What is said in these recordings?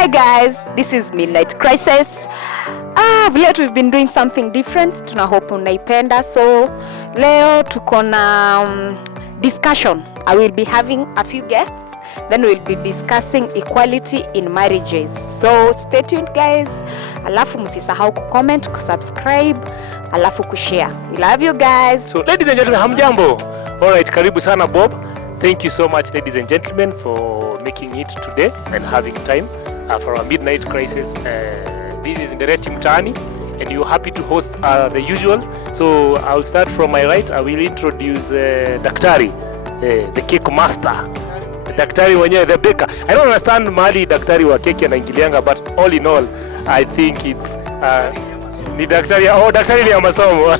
Hi guys, this is Midnight Crisis. Vile we've been doing something different. Tuna hope unaipenda. So leo tuko na discussion. I will be having a few guests. Then we'll be discussing equality in marriages. So stay tuned guys. Alafu msisahau kucomment, kusubscribe, alafu kushare. We love you guys. So ladies and gentlemen, hamjambo. Alright, karibu sana Bob. Thank you so much ladies and gentlemen for making it today and having time for our Midnight Crisis. This is Ndereti Mtaani and you're happy to host the usual. So I'll start from my right. I will introduce Daktari, the cake master. Daktari mwenyewe, the baker. I don't understand mahali daktari wa keki anaingilianga, but all in all, I think it's ni daktari. Oh, daktari ni ya masomo.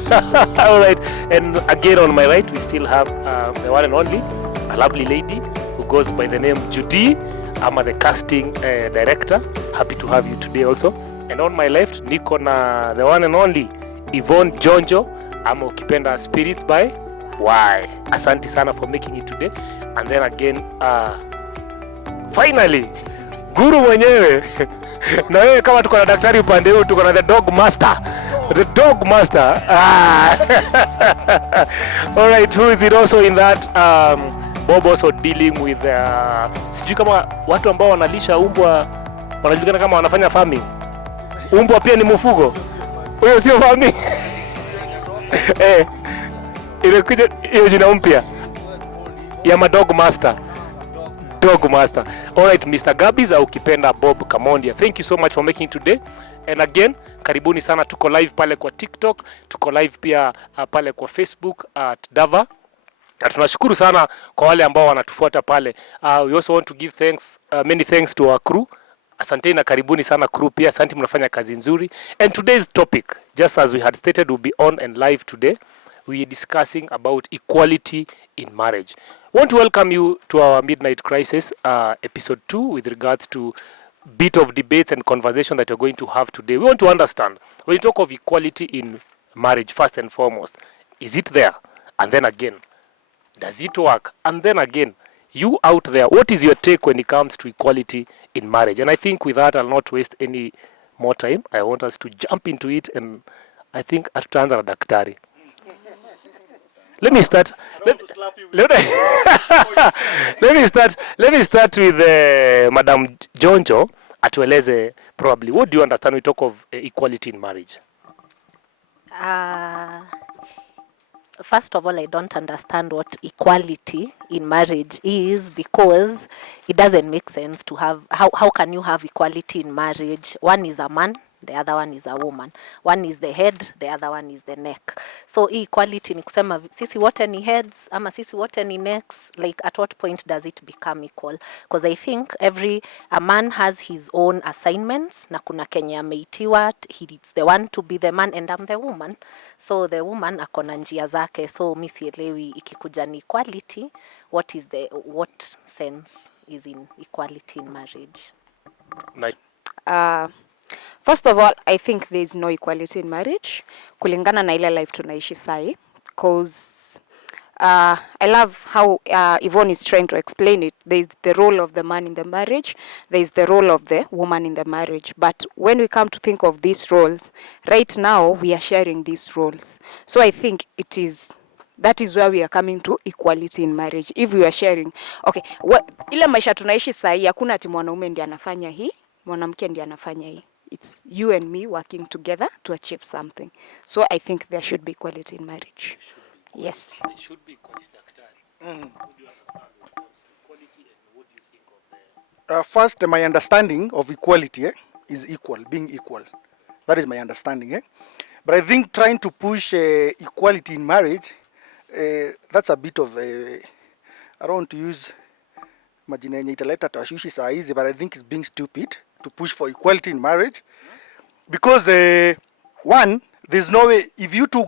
All right. And again on my right, we still have the one and only, a lovely lady who goes by the name Judy. I'm the casting director. Happy to have you today also. And on my left, niko na the one and only Yvonne Jonjo. I'm ukipenda Spirits by Why. Asante sana for making it today. And then again, finally, guru mwenyewe. Na wewe kama tuko na daktari upande huu, tuko na the dog master. The dog master. All right, who is it also in that? Bob also dealing with sijui kama watu ambao wanalisha umbwa wanajulikana kama wanafanya farming. Umbwa pia ni mfugo. Huyo sio farming. Ile kuja hiyo jina mpya ya dog master. Dog master. All right, Mr. Gabis au ukipenda Bob Kamondia. Thank you so much for making today. And again, karibuni sana, tuko live pale kwa TikTok, tuko live pia pale kwa Facebook at Dava. Na tunashukuru sana kwa wale ambao wanatufuata pale. We also want to give thanks, many thanks to our crew. Asante na karibuni sana crew pia. Asante, mnafanya kazi nzuri. And today's topic, just as we had stated, will be on and live today. We are discussing about equality in marriage. I want to welcome you to our Midnight Crisis episode 2 with regards to bit of debates and conversation that we're going to have today. We want to understand, when you talk of equality in marriage, first and foremost, is it there? And then again, does it work? And then again, you out there, what is your take when it comes to equality in marriage? And I think with that, I'll not waste any more time. I want us to jump into it, and I think tutaanza na daktari. Let me start. Let me start with Madam Jonjo. Atueleze probably, what do you understand when we talk of equality in marriage? First of all, I don't understand what equality in marriage is, because it doesn't make sense to have, how can you have equality in marriage? One is a man, the other one is a woman. One is the head, the other one is the neck. So equality ni kusema sisi wote ni heads ama sisi wote ni necks. Like, at what point does it become equal? Because I think a man has his own assignments, na kuna kenye ameitiwa, he's the one to be the man and I'm the woman. So the woman akona njia zake. So mi sielewi ikikuja ni equality, what sense is in equality in marriage? First of all, I think there is no equality in marriage kulingana na ile life tunaishi sai, because I love how Yvonne is trying to explain it. There is the role of the man in the marriage, there is the role of the woman in the marriage. But when we come to think of these roles, right now we are sharing these roles. So I think that is where we are coming to equality in marriage. If we are sharing, okay, ile maisha tunaishi sai hakuna ati mwanaume ndiye anafanya hii, mwanamke ndiye anafanya hii. It's you and me working together to achieve something. So I think there should be equality in marriage. Yes. There should be equality. What do you understand when it comes to equality, and what do you think of the... First, my understanding of equality is being equal. That is my understanding. But I think trying to push equality in marriage, that's a bit of I don't want to use majina yenye italeta tashwishi saa hizi, but I think it's being stupid to push for equality in marriage, because one, there's no way, if you two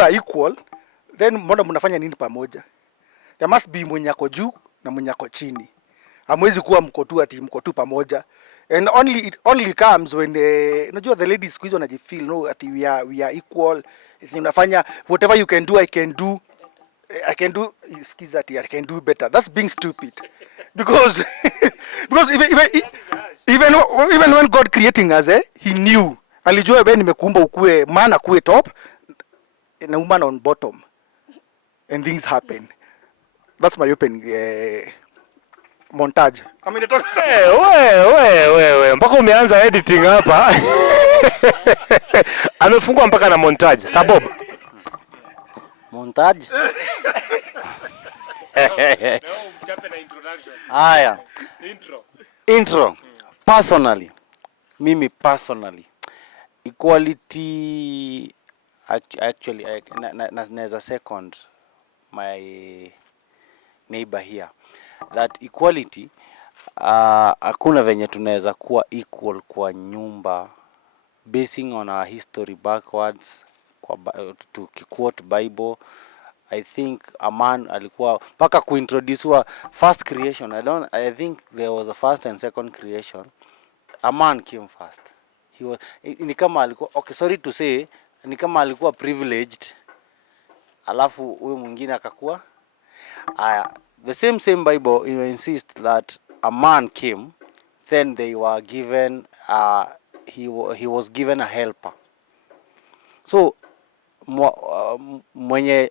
are equal, then mbona mnafanya nini pamoja? There must be mwenye ako juu na mwenye ako chini. Hamwezi kuwa mko tu pamoja. And it only comes when unajua the ladies squeeze wanajifeel no ati we are equal. Unafanya whatever you can do, I can do better. That's being stupid. Because if Even when God creating us, he knew. Alijua wewe nimekuumba ukue man akue top and a woman on bottom. And things happen. That's my open montage. I mean, we mpaka umeanza editing hapa. Amefungua mpaka na montage. Sabob. Montage. Mchape na introduction. Haya. Intro. Personally. Mimi personally. Equality actually naweza second my neighbor here that equality hakuna venye tunaweza kuwa equal kwa nyumba basing on our history backwards to quote Bible. I think a man alikuwa paka kuintroducewa first creation. I think there was a first and second creation. A man came first. He was ni kama alikuwa okay, sorry to say, ni kama alikuwa privileged alafu huyo mwingine akakuwa the same Bible insist that a man came, then they were given he was given a helper. So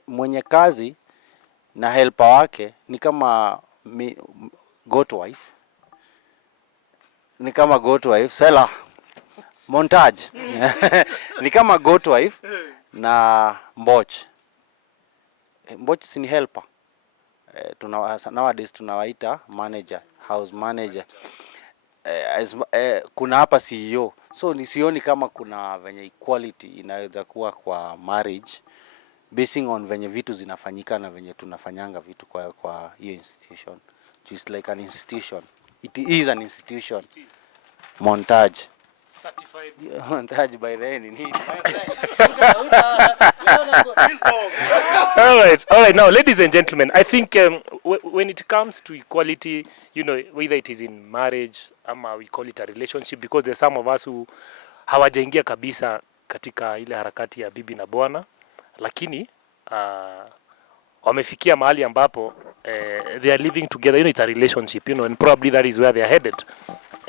mwenye kazi na helper wake ni kama goat wife Sela montage. Ni kama goat wife na Mboch si ni helper. Nowadays tunawaita manager, house manager. Kuna hapa CEO. So sioni kama kuna venye equality inaweza kuwa kwa marriage basing on venye vitu zinafanyika na venye tunafanyanga vitu kwa hiyo institution. Just like an institution. It is an institution. Montage. Certified. Montage by the end. All right. Now, ladies and gentlemen, I think when it comes to equality, you know, whether it is in marriage, we call it a relationship, because there's some of us who hawajaingia kabisa katika ile harakati ya bibi na bwana, lakini wamefikia mahali ambapo they are living together. You know, it's a relationship, you know, and probably that is where they are headed.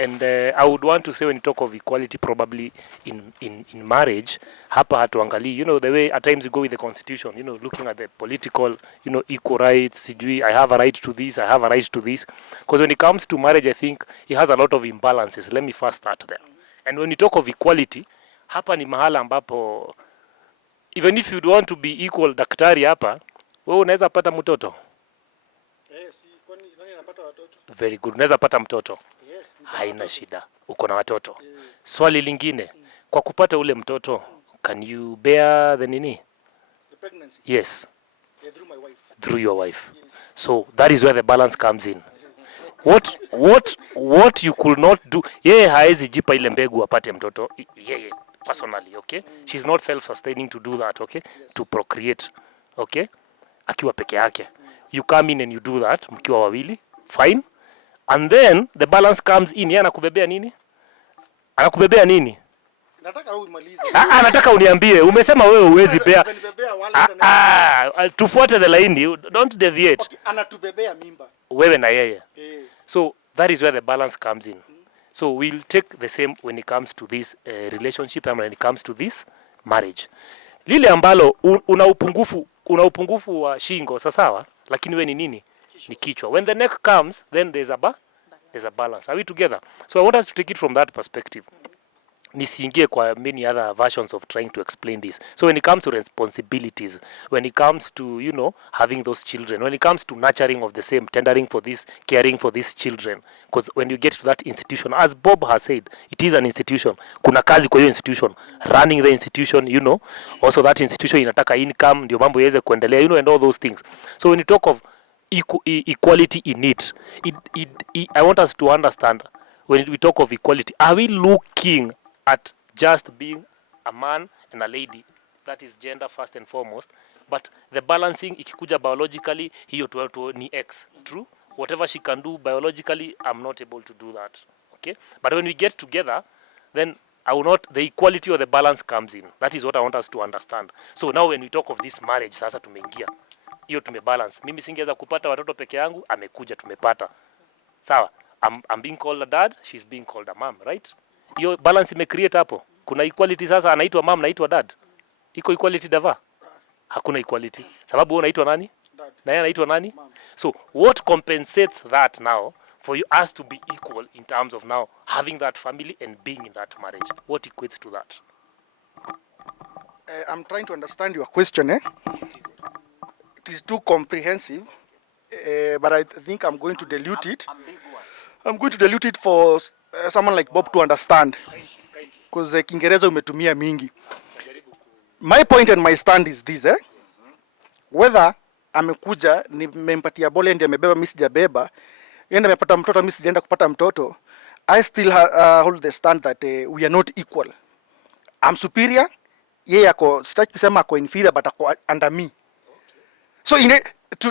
And I would want to say, when you talk of equality, probably in marriage, hapa hatuangalii, you know, the way at times you go with the constitution, you know, looking at the political, you know, equal rights, I have a right to this, I have a right to this. Because when it comes to marriage, I think it has a lot of imbalances. Let me first start there. And when you talk of equality, hapa ni mahala ambapo, even if you want to be equal, daktari hapa, wewe unaweza pata mtoto. Very good. Unaweza pata mtoto. Haina shida. Uko na watoto. Swali lingine, kwa kupata ule mtoto, can you bear the nini? The pregnancy? Yes. Yeah, through my wife. Through your wife. Yes. So that is where the balance comes in. What you could not do, yeye haezi jipa ile mbegu apate mtoto yeye personally, okay? She's not self-sustaining to do that, okay? Yes. To procreate, okay? Akiwa peke yake. You come in and you do that, mkiwa wawili, fine. And then the balance comes in. Yeye anakubebea nini? Anakubebea nini? Nataka wewe umalize. Nataka uniambie. Umesema wewe huwezi bea. Tufuate the line. Don't deviate. Okay, anatubebea mimba. Wewe na yeye. So that is where the balance comes in. So we'll take the same when it comes to this relationship and when it comes to this marriage. Lile ambalo una upungufu wa shingo sawa, lakini wewe ni nini? Ni kichwa. When the neck comes, then there's a balance. Are we together? So I want us to take it from that perspective. Nisiingie kwa many other versions of trying to explain this. So when it comes to responsibilities, when it comes to, you know, having those children, when it comes to nurturing of the same, tendering for this, caring for these children, because when you get to that institution, as Bob has said, it is an institution. Kuna kazi kwa hiyo institution, running the institution, you know, also that institution inataka income, ndio mambo iweze kuendelea, you know, and all those things. So when you talk of equality in it, I want us to understand, when we talk of equality, are we looking at just being a man and a lady? That is gender first and foremost, but the balancing ikikuja biologically, hiyo tu ni X. True, whatever she can do biologically, I'm not able to do that. Okay, but when we get together, then the equality or the balance comes in. That is what I want us to understand. So now when we talk of this marriage, sasa tumeingia hiyo, tumebalance. Mimi singeweza kupata watoto peke yangu, amekuja tumepata. Sawa. I'm being called a dad, she's being called a mom, right? Hiyo balance imecreate hapo. Kuna equality sasa, anaitwa mom, naitwa dad. Iko equality Dava? Hakuna equality. Sababu wewe unaitwa nani? Na yeye anaitwa nani? So what compensates that now for you us to be equal in terms of now having that family and being in that marriage? What equates to that? I'm trying to understand your question. It is too comprehensive, but I think I'm going to dilute it. I'm going to dilute it for someone like Bob to understand, because Kiingereza umetumia mingi. My point and my stand is this, whether amekuja nimempatia bole ndiye amebeba mimi sijabeba, yeye amepata mtoto mimi sijaenda kupata mtoto, I still hold the stand that we are not equal. I'm superior, yeye ako, sitaki kusema ako inferior, but ako under me. So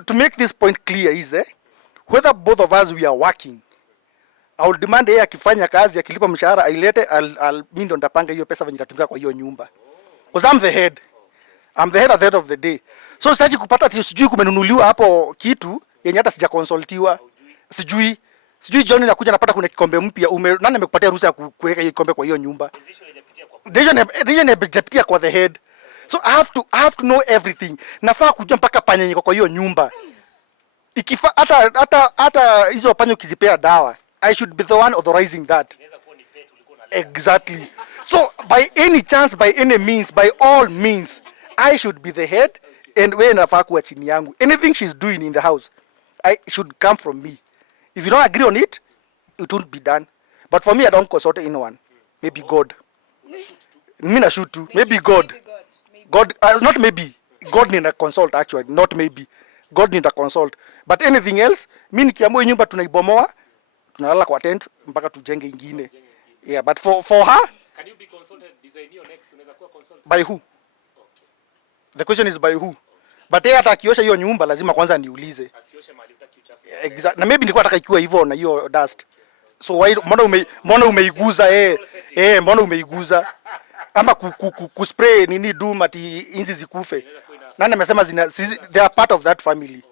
to make this point clear is whether both of us we are working, I will demand yeye akifanya kazi akilipa mshahara ailete, mimi ndo ndapanga hiyo pesa venye itatumika kwa hiyo nyumba. Because I'm the head. I'm the head at the end of the day. So sitaki kupata ati sijui kumenunuliwa hapo kitu yenye hata sijakonsultiwa. Sijui John anakuja napata kuna kikombe mpya. Nani amekupatia ruhusa ya kuweka hiyo kikombe kwa hiyo nyumba? Decision inapitia kwa the head. So I have to know everything. Nafaa kujua mpaka panya yenye kwa hiyo nyumba. Ikifa hata hizo panya ukizipea dawa, I should be the one authorizing that. Exactly. So by any chance, by any means, by all means, I should be the head, and wewe nafaa kuwa chini yangu. Anything she's doing in the house, I should come from me. If you don't agree on it, it won't be done. But for me, I don't consult anyone. Maybe God. Me na shoot too. Maybe God. God, not maybe. God need a consult actually, not maybe. God need a consult. But anything else, mimi nikiamua nyumba tunaibomoa, tunalala kwa tent mpaka tujenge ingine. Yeah, but for her, Can you be consulted design hiyo next unaweza kuwa consulted? By who? Okay. The question is by who? But yeye hata akiosha hiyo nyumba lazima kwanza niulize. Asioshe mahali utaki uchafu. Exactly. Na maybe nilikuwa nataka ikiwa hivyo na hiyo dust. So why mbona umeiguza mbona umeiguza? Ama kuspray nini doom ati inzi zikufe. Nani amesema they are part of that family.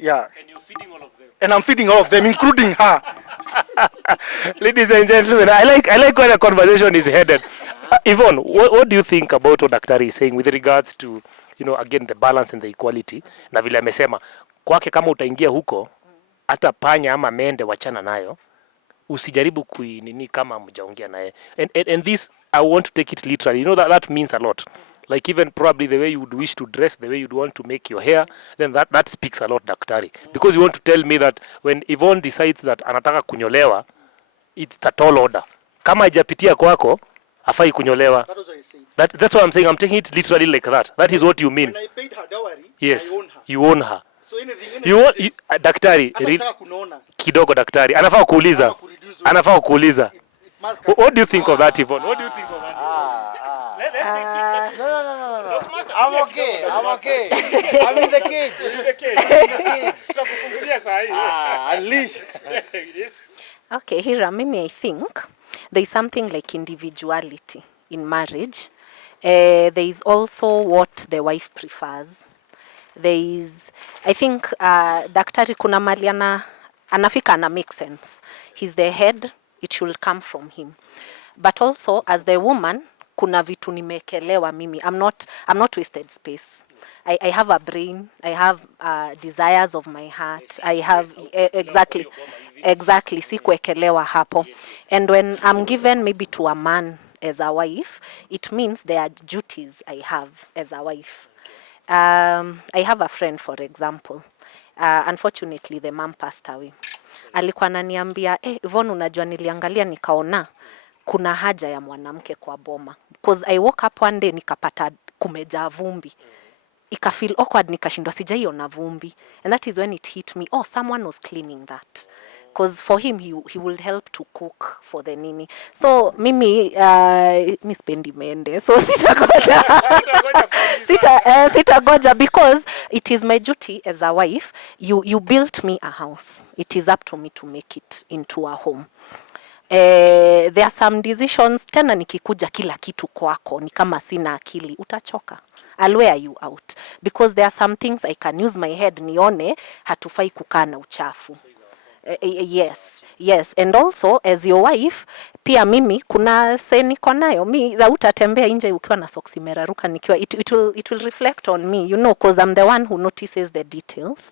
Yeah. And you're feeding all of them. And I'm feeding all of them including her. Ladies and gentlemen, I like where the conversation is headed. Yvonne, what do you think about what Daktari is saying with regards to, again, the balance and the equality? Na vile amesema, kwake kama utaingia huko, hata panya ama mende wachana nayo, usijaribu kuinini kama mjaongea naye. And this, I want to take it literally. That means a lot. Like even probably the way you would wish to dress, the way you'd want to make your hair, then that speaks a lot, Daktari. Because you want to tell me that when Yvonne decides that anataka kunyolewa, it's a tall order. Kama haijapitia kwako, hafai kunyolewa. That was what I said. That's what I'm saying. I'm taking it literally like that. That is what you mean. When I paid her dowry, Yes, I own her. you own her. So anything Daktari, nataka kunaona. kidogo Daktari, anafaa kuuliza. Anafaa kuuliza. What do you think of that, Yvonne? What do you think of that? Let's take it. No. I'm okay. I'm in the cage. Tutakufungulia saa hii. Unleash. Yes. Okay, Hira, mimi I think there is something like individuality in marriage. There is also what the wife prefers. There is, I think, Daktari kuna mali anafika ana make sense. He's the head, it should come from him. But also, as the woman, kuna vitu nimekelewa mimi. I'm not wasted space. I have a brain. I have desires of my heart. I have exactly sikuekelewa hapo. And when I'm given maybe to a man as a wife, it means there are duties I have as a wife. I have a friend, for example. Unfortunately, the mom passed away. Alikuwa ananiambia, Yvonne, unajua niliangalia nikaona kuna haja ya mwanamke kwa boma. Because I woke up one day nikapata kumejaa vumbi. Ika feel awkward, nikashindwa sijaiona vumbi. And that is when it hit me, someone was cleaning that. Because for him, he will help to cook for the nini. So mimi spendi mende. So sitagoja because it is my duty as a wife. You built me a house. It is up to me to make it into a home. There are some decisions tena nikikuja kila kitu kwako ni kama sina akili utachoka. I'll wear you out because there are some things I can use my head nione hatufai kukaa na uchafu. Yes, Yes, and also as your wife, pia mimi kuna se niko nayo mi za utatembea nje ukiwa na socks imeraruka nikiwa it will reflect on me, you know, because I'm the one who notices the details.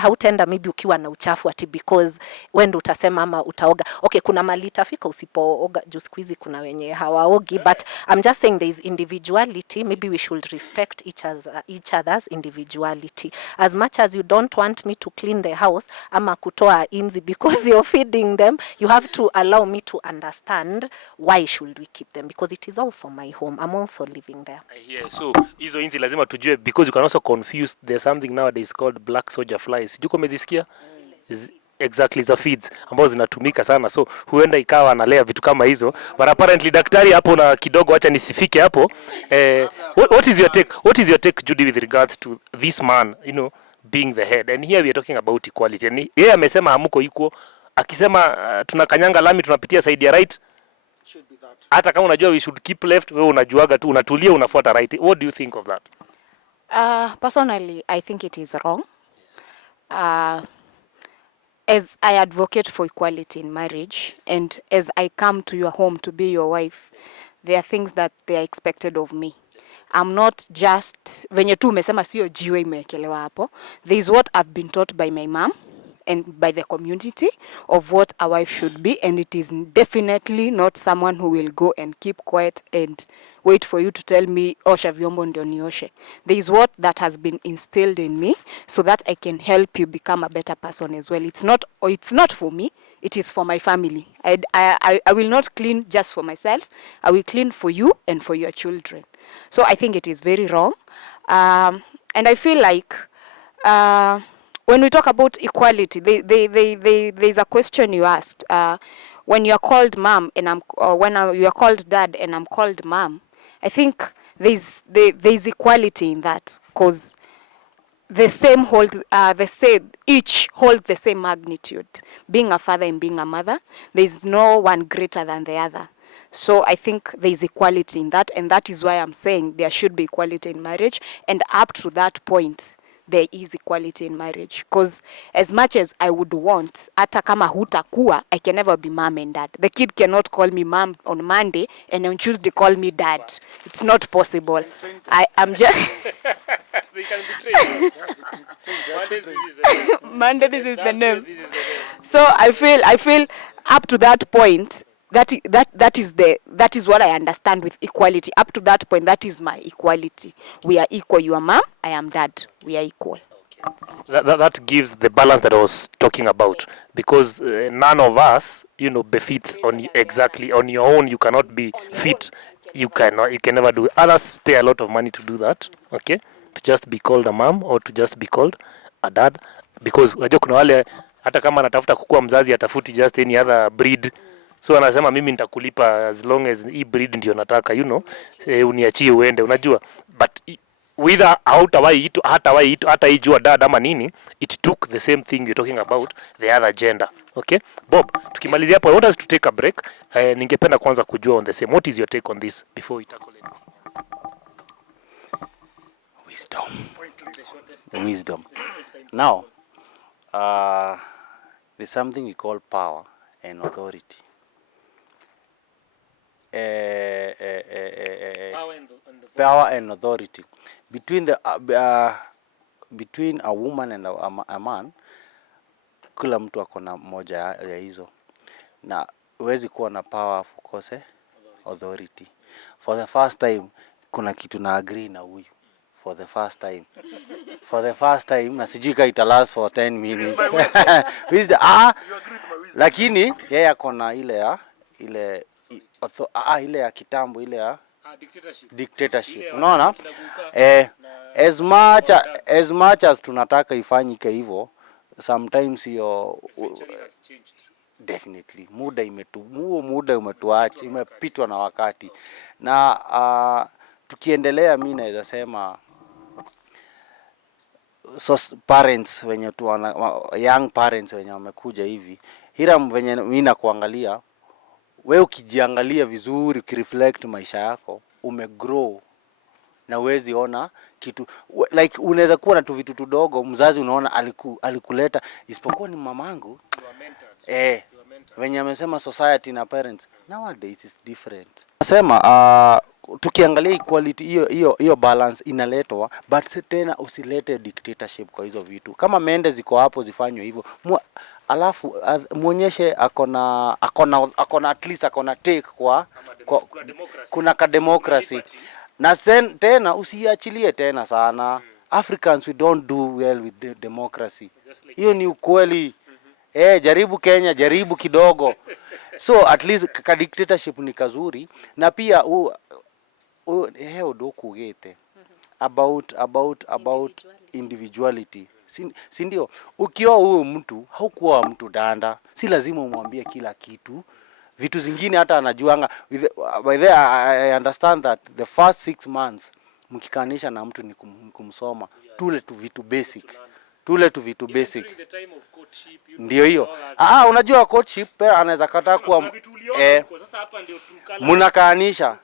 Hautaenda maybe ukiwa na uchafu ati because wende utasema ama utaoga. Okay, kuna mali itafika usipooga juu siku hizi kuna wenye hawaogi, but I'm just saying there is individuality. Maybe we should respect each other's individuality. As much as you don't want me to clean the house ama kutoa inzi because you're feeding them, you have to allow me to understand why should we keep them, because it is also my home. I'm also living there. Yeah, so hizo inzi lazima tujue, because you can also confuse, there's something nowadays called black soldier flies. Sijui kama umezisikia? Exactly, za feeds ambazo zinatumika sana, so huenda ikawa analea vitu kama hizo, but apparently daktari hapo na kidogo, acha nisifike hapo. What is your take Judy with regards to this man, you know, being the head, and here we are talking about equality, and yeye amesema hamuko equal, akisema tunakanyanga lami tunapitia side ya right, hata kama unajua we should keep left, wewe unajuaga tu unatulia unafuata right. What do you think of that? Personally, I think it is wrong. As I advocate for equality in marriage, and as I come to your home to be your wife, there are things that they are expected of me. I'm not just venye tu umesema sio jiwe imewekelewa hapo. There is what I've been taught by my mom and by the community of what a wife should be, and it is definitely not someone who will go and keep quiet and wait for you to tell me osha vyombo ndio nioshe. There is what that has been instilled in me so that I can help you become a better person as well. It's not for me, it is for my family. I will not clean just for myself. I will clean for you and for your children. So I think it is very wrong. And I feel like when we talk about equality, there's a question you asked. When you are called mom and you are called dad and I'm called mom, I think there's equality in that, because each hold the same magnitude. Being a father and being a mother, there's no one greater than the other. So I think there's equality in that, and that is why I'm saying there should be equality in marriage, and up to that point there is equality in marriage, because as much as I would want, hata kama hutakuwa, I can never be mom and dad. The kid cannot call me mom on Monday and on Tuesday call me dad. It's not possible. I'm just They can betray. Monday, this is the name. So I feel up to that point, that is what I understand with equality. Up to that point, that is my equality. We are equal. You are mom, I am dad. We are equal. That gives the balance that I was talking about, because none of us, you know, befits on exactly on your own. You cannot be fit. You can never do it. Others pay a lot of money to do that, okay, to just be called a mom or to just be called a dad, because unajua kuna wale hata kama anatafuta kukua mzazi atafuti just any other breed, so anasema mimi nitakulipa as long as hii breed ndio nataka, you know, uniachie uende, unajua, but whether hata ijua dad ama nini, it took the same thing you're talking about, the other gender. Okay, Bob, tukimalizia hapo, I want us to take a break. Ningependa kwanza kujua on the same, what is your take on this before we tackle it? Wisdom. Now, there's something we call power and authority. Power and authority between between a woman and a man, kila mtu akona moja ya hizo, na huwezi kuwa na power ukose authority. For the first time kuna kitu na agree na huyu for the first time na sijui kama ita last for 10 minutes. Lakini yeye akona ile ya kitambo, ile ya dictatorship. Unaona? As much as tunataka ifanyike hivyo, sometimes definitely muda umetuacha, imepitwa na wakati. Na tukiendelea, mimi naweza sema parents wenye young parents wenye wamekuja hivi, Hiram, venye mimi nakuangalia wewe, ukijiangalia vizuri, ukireflect maisha yako, umegrow na uwezi ona kitu like unaweza kuwa na tu vitu tudogo, mzazi unaona alikuleta, isipokuwa ni mamangu Venye amesema society na parents, nowadays is different. Nasema tukiangalia equality, hiyo balance inaletwa, but tena usilete dictatorship kwa hizo vitu. Kama mende ziko hapo zifanywe hivyo, alafu muonyeshe akona at least akona take kwa kuna ka democracy. Na tena usiachilie tena sana. Africans, we don't do well with democracy. Hiyo ni ukweli. Jaribu Kenya, jaribu kidogo. So at least ka dictatorship ni kazuri. Na pia udokugete about individuality. Si ndio? Ukioa huyo mtu, haukuwa mtu danda. Si lazima umwambie kila kitu. Vitu zingine hata anajuanga. By the I understand that the first 6 months mkikanisha na mtu ni kumsoma. Tule tu vitu basic. Ndio hiyo. Unajua courtship pia anaweza kataa kuwa sasa hapa ndio mnakaanisha.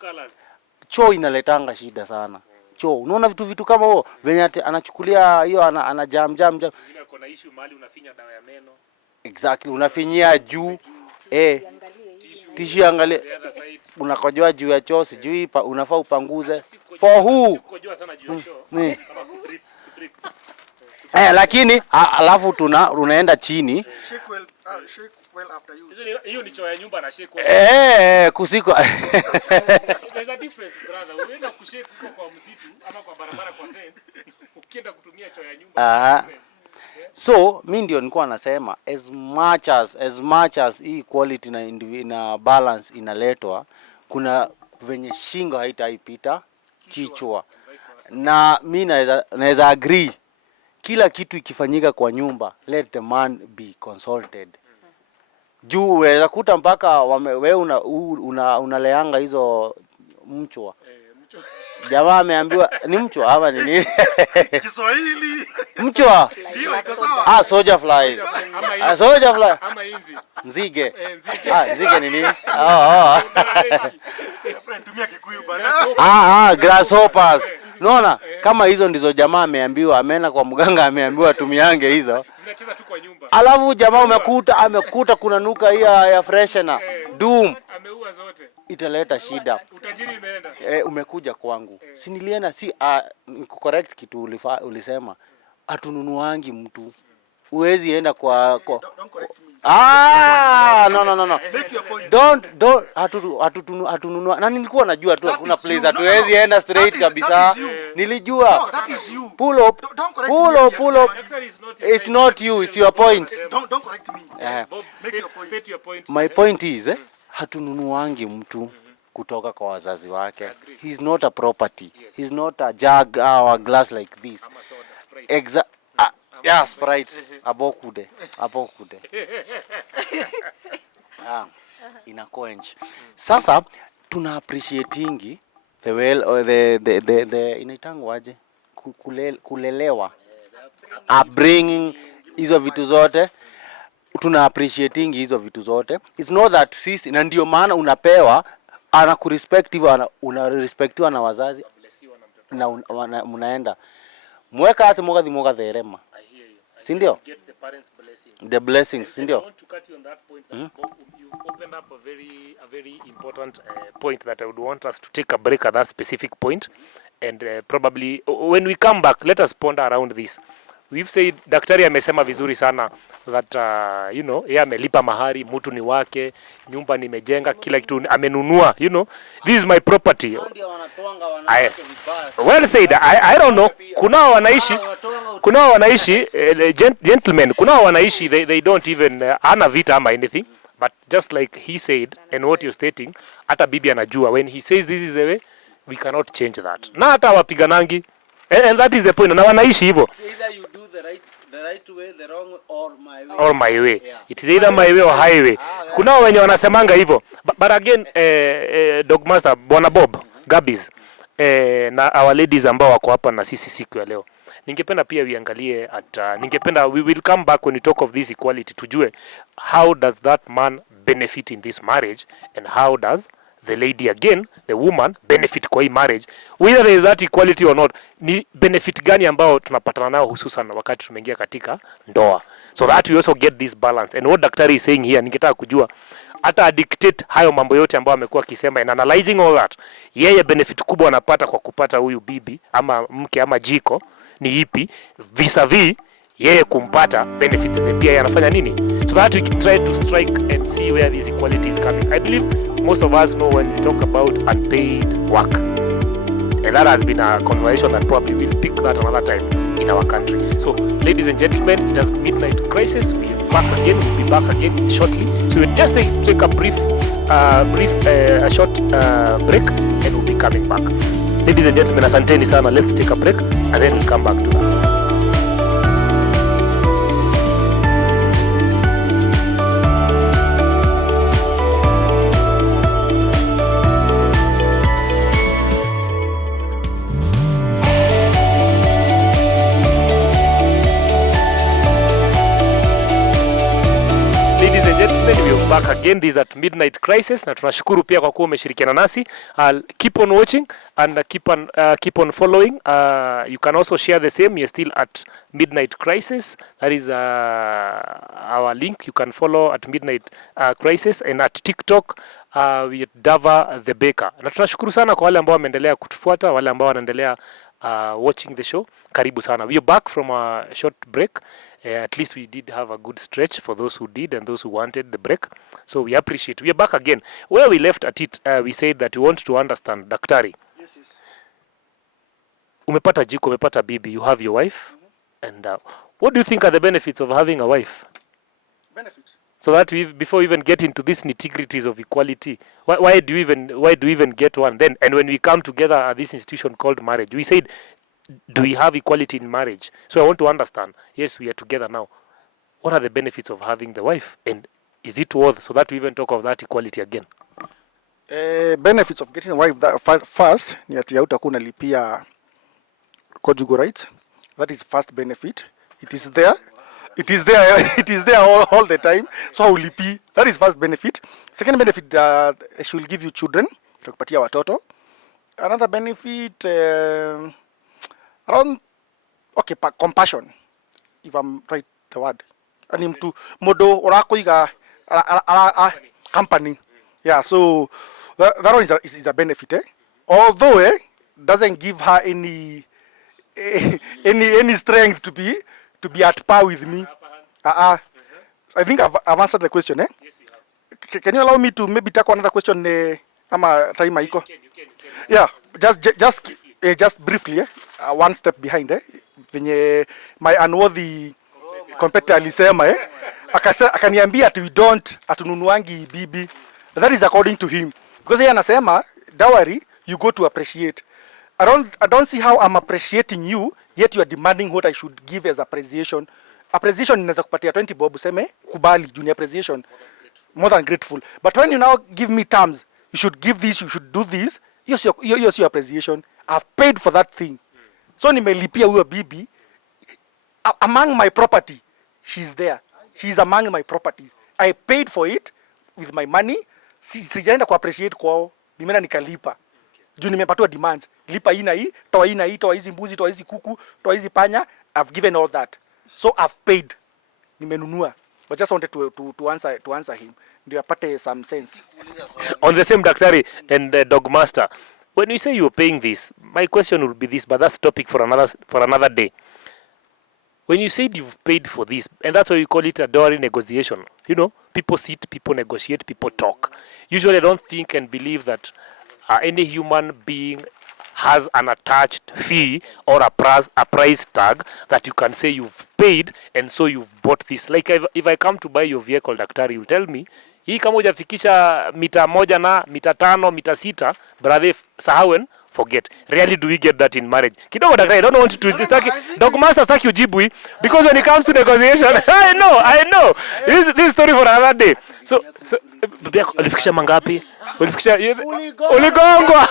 Choo inaletanga shida sana. Choo. Unaona vitu kama huo venye anachukulia hiyo ana jam. Vile kuna issue mahali unafinya dawa ya meno. Exactly, unafinyia juu. Tissue angalia. Unakojoa juu ya choo, sijui unafaa upanguze. For who? Kukojoa sana juu ya choo. Kama kudrip. Lakini alafu unaenda chini. Shake well after use. Hiyo ni choo ya nyumba na shake well. Kusiko. There's a difference brother. Unaenda kushake huko kwa msitu ama kwa barabara kwa fence, ukienda kutumia choo ya nyumba. So mimi ndio nilikuwa nasema as much as hii quality na balance inaletwa, kuna venye shingo haitaipita kichwa. Na mimi naweza agree, kila kitu ikifanyika kwa nyumba, let the man be consulted. Juu weza kuta mpaka wewe unaleanga hizo mchwa. Jamaa ameambiwa ni mchwa ama ni nini? Kiswahili. Mchwa. Soldier fly. Soldier fly. Ama inzi. Nzige. Nzige ni nini? Tumia Kikuyu bana. Grasshoppers. Unaona? Kama hizo ndizo jamaa ameambiwa, ameenda kwa mganga ameambiwa tumiange hizo. Zinacheza tu kwa nyumba. Alafu jamaa amekuta kuna nuka hii ya freshener. Doom. Ameua zote. Italeta shida. Utajiri imeenda. Umekuja kwangu. Si nilienda correct kitu ulisema. Atununuangi mtu. Uwezi enda kwa Don't correct me. No. Make your point. Don't hatununua. Na nilikuwa najua tu hakuna place hatuwezi enda straight kabisa. Nilijua. No, that is you. Pull up. It's not you, it's your point. Don't correct me. Bob, state your point. My point is, hatununuangi mtu kutoka kwa wazazi wake. He's not a property. He's not a jug or a glass like this. Sprite. Abokude. Ina quench. Sasa tuna appreciatingi the well or the inaitangwa aje? Kulelewa. Bringing hizo vitu zote. Tuna appreciatingi hizo vitu zote. It's not that sisi na ndio maana unapewa anakurespect hivyo, unarespectiwa na wazazi na mnaenda mweka hata moga dherema. Si ndio? The blessings, si ndio? I want to cut you on that point. You've opened up a very important point that I would want us to take a break at that specific point, and probably when we come back, let us ponder around this. We've said daktari amesema vizuri sana that yeye amelipa mahari, mtu ni wake, nyumba nimejenga, kila kitu amenunua, this is my property. Well said. I don't know. Kuna wanaishi gentlemen, kuna wanaishi they don't even ana vita ama anything, but just like he said and what you're stating, hata bibi anajua when he says this is the way, we cannot change that. Na hata wapiganangi, and that is the point. Na wanaishi hivyo. Either you do the right way, the wrong or my way. Yeah. It is either my way or highway. Kuna wenye wanasemanga hivyo. But again, Dog Master, Bwana Bob, Gabbies, na our ladies ambao wako hapa na sisi siku ya leo. Ningependa pia uangalie we will come back when we talk of this equality, tujue how does that man benefit in this marriage and how does the lady again, the woman benefit kwa hii marriage, whether there is that equality or not. Ni benefit gani ambao tunapatana nao hususan wakati tumeingia katika ndoa, so that we also get this balance. And what daktari is saying here, ningetaka kujua hata dictate hayo mambo yote ambayo amekuwa akisema, and analyzing all that, yeye benefit kubwa anapata kwa kupata huyu bibi ama mke ama jiko ni ipi vis-a-vis yeye kumpata benefits pia yeye anafanya nini, so that we can try to strike and see where this equality is coming. I believe most of us know when we talk about unpaid work, and that has been a conversation that probably we'll pick that another time in our country. So ladies and gentlemen, it has been Midnight Crisis. We'll be back again shortly. So we'll just take a short break, and we'll be coming back. Ladies and gentlemen, asanteni sana. Let's take a break and then we'll come back to that. Back again, this is at Midnight Crisis, na tunashukuru pia kwa kuwa umeshirikiana nasi. Keep on watching and keep on following. You can also share the same. You're still at Midnight Crisis. That is our link. You can follow at Midnight Crisis, and at TikTok we at Dava the Baker. Na tunashukuru sana kwa wale ambao wameendelea kutufuata, wale ambao wanaendelea watching the show. Karibu sana. We are back from a short break. At least we did have a good stretch for those who did and those who wanted the break. So we appreciate. We are back again. Where we left at it, we said that we want to understand. Daktari. Yes. Umepata jiko, umepata bibi, you have your wife. And what do you think are the benefits of having a wife? Benefits? So that before we even get into these nitty-gritties of equality, why do we even get one then? And when we come together at this institution called marriage, we said, do we have equality in marriage? So I want to understand. Yes, we are together now. What are the benefits of having the wife? And is it worth, so that we even talk of that equality again? Benefits of getting a wife, first, ni ati hautakuwa unalipia conjugal rights. That is first benefit. It is there. It is there all the time. So haulipi. That is first benefit. Second benefit, that she will give you children. Itakupatia watoto. Another benefit, around, okay, compassion, if I'm right the word. Ani mtu modo orakuiga company. Yeah, so that one is a benefit, although doesn't give her any strength to be at par with me. I think I've answered the question. Yes, you have. Can you allow me to maybe tackle another question? Ama time haiko? Yeah, just briefly, one step behind. Venye my unworthy competitor alisema, akaniambia ati we don't atununuangi bibi. That is according to him, because yeye anasema dowry you go to appreciate. I don't see how I'm appreciating you, yet you are demanding what I should give as appreciation. Appreciation inaweza kupatia 20 bob, useme kubali, junior appreciation, more than grateful. But when you now give me terms, you should give this, you should do this, yes, your appreciation. I've paid for that thing. So nimelipia huyo bibi, among my property, she's there. She's among my properties. I paid for it with my money. Sijaenda ku appreciate kwao, nimeenda nikalipa. Juu nimepatiwa demands. Lipa hii na hii, toa hii na hii, toa hizi mbuzi, toa hizi kuku, toa hizi panya. I've given all that. So I've paid. Nimenunua. But just wanted to answer him. Ndio apate some sense. On the same, Daktari and Dogmaster, when you say you're paying this, my question will be this, but that's topic for another day. When you said you've paid for this, and that's why we call it a dowry negotiation. You know, people sit, people negotiate, people talk. Usually I don't think and believe that any human being has an attached fee or a price tag that you can say you've paid and so you've bought this. Like if I come to buy your vehicle, Daktari, you tell me, hii kama hujafikisha mita 1 na mita 5, mita 6, brother, sahawen, forget. Really do we get that in marriage? Kidogo Daktari, I don't want to Dogmaster staki ujibu hii, because when it comes to negotiation, I know. This story for another day. So bibi yako alifikisha mangapi? Ulifikisha uligongwa.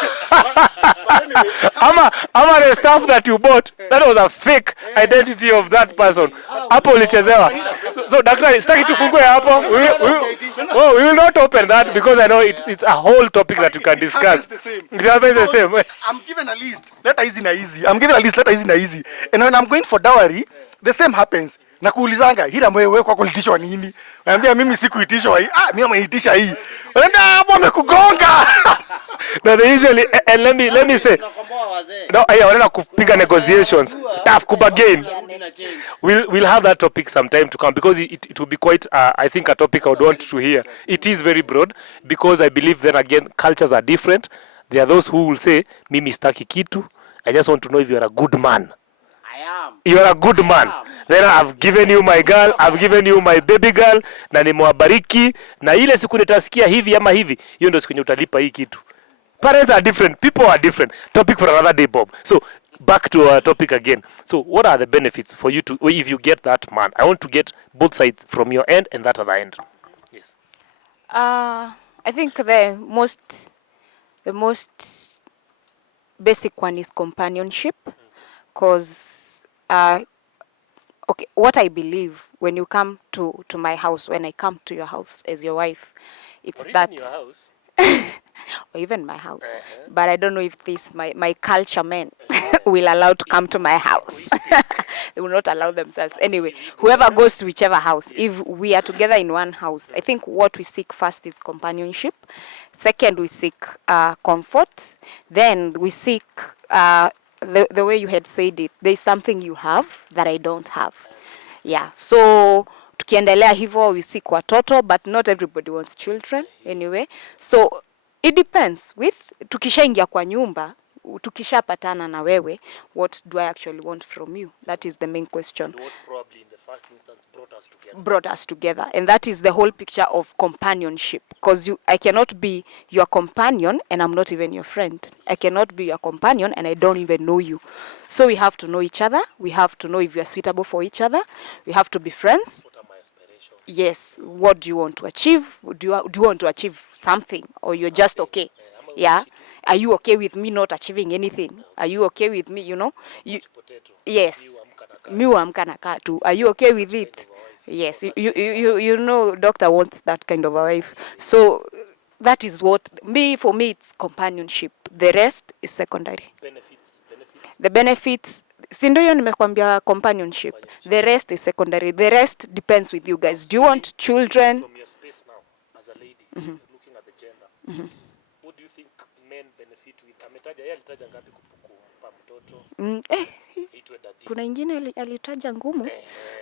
ama the stuff that you bought, that was a fake identity of that person. Hapo ulichezewa. So daktari, sitaki tufungue hapo. We will not open that because I know it's a whole topic that you can discuss. It happens the same. I'm given a list. Letter easy na easy. I'm given a list. Letter easy na easy. And when I'm going for dowry, the same happens. Na kuulizanga hila wewe kwa kulitishwa nini? Naambia mimi sikuitishwa hii. Mimi ameitisha hii. Unaenda hapo amekugonga. No, they usually, and let me say, no, wanaenda kupiga negotiations, tough kubagain. We'll have that topic sometime to come because it will be quite, I think, a topic I would want to hear. It is very broad because I believe then again cultures are different. There are those who will say, mimi sitaki kitu. I just want to know if you are a good man. I am. You are a good man. Then I've given you my girl, I've given you my baby girl, na nimewabariki, na ile siku nitasikia hivi ama hivi, hiyo ndio siku utalipa hii kitu. Parents are different, people are different. Topic for another day, Bob. So back to our topic again. So what are the benefits for you to, if you get that man? I want to get both sides from your end and that other end. Yes. I think the most basic one is companionship, because okay, what I believe when you come to my house, when I come to your house as your wife, it's or that even your house. or even my house, but I don't know if this my culture men will allow to come to my house. They will not allow themselves. Anyway, whoever goes to whichever house, if we are together in one house, I think what we seek first is companionship. Second, we seek comfort. Then we seek the way you had said it, there is something you have that I don't have. Yeah, so tukiendelea hivyo we seek watoto, but not everybody wants children anyway. So it depends with tukishaingia kwa nyumba, tukishapatana na wewe, what do I actually want from you? That is the main question. And what probably in the first instance brought us together, and that is the whole picture of companionship, because I cannot be your companion and I'm not even your friend. I cannot be your companion and I don't even know you. So we have to know each other, we have to know if we are suitable for each other, we have to be friends. What are my aspirations? Yes, what do you want to achieve? Do you want to achieve something, or you're just okay? Yeah, are you okay with me not achieving anything? Are you okay with me, you yes, mi huamka nakaa tu. Are you okay with it? Yes, you know, doctor wants that kind of a wife. So that is what for me it's companionship. The rest is secondary. Benefits. The benefits, si ndio hiyo nimekwambia, companionship. The rest is secondary. The rest depends with you guys. Do you want children? From your space now as a lady, looking at the gender. What do you think men benefit with? Alitaja ngapi kumpa mtoto? Itwe daddy. Kuna ingine alitaja ngumu. I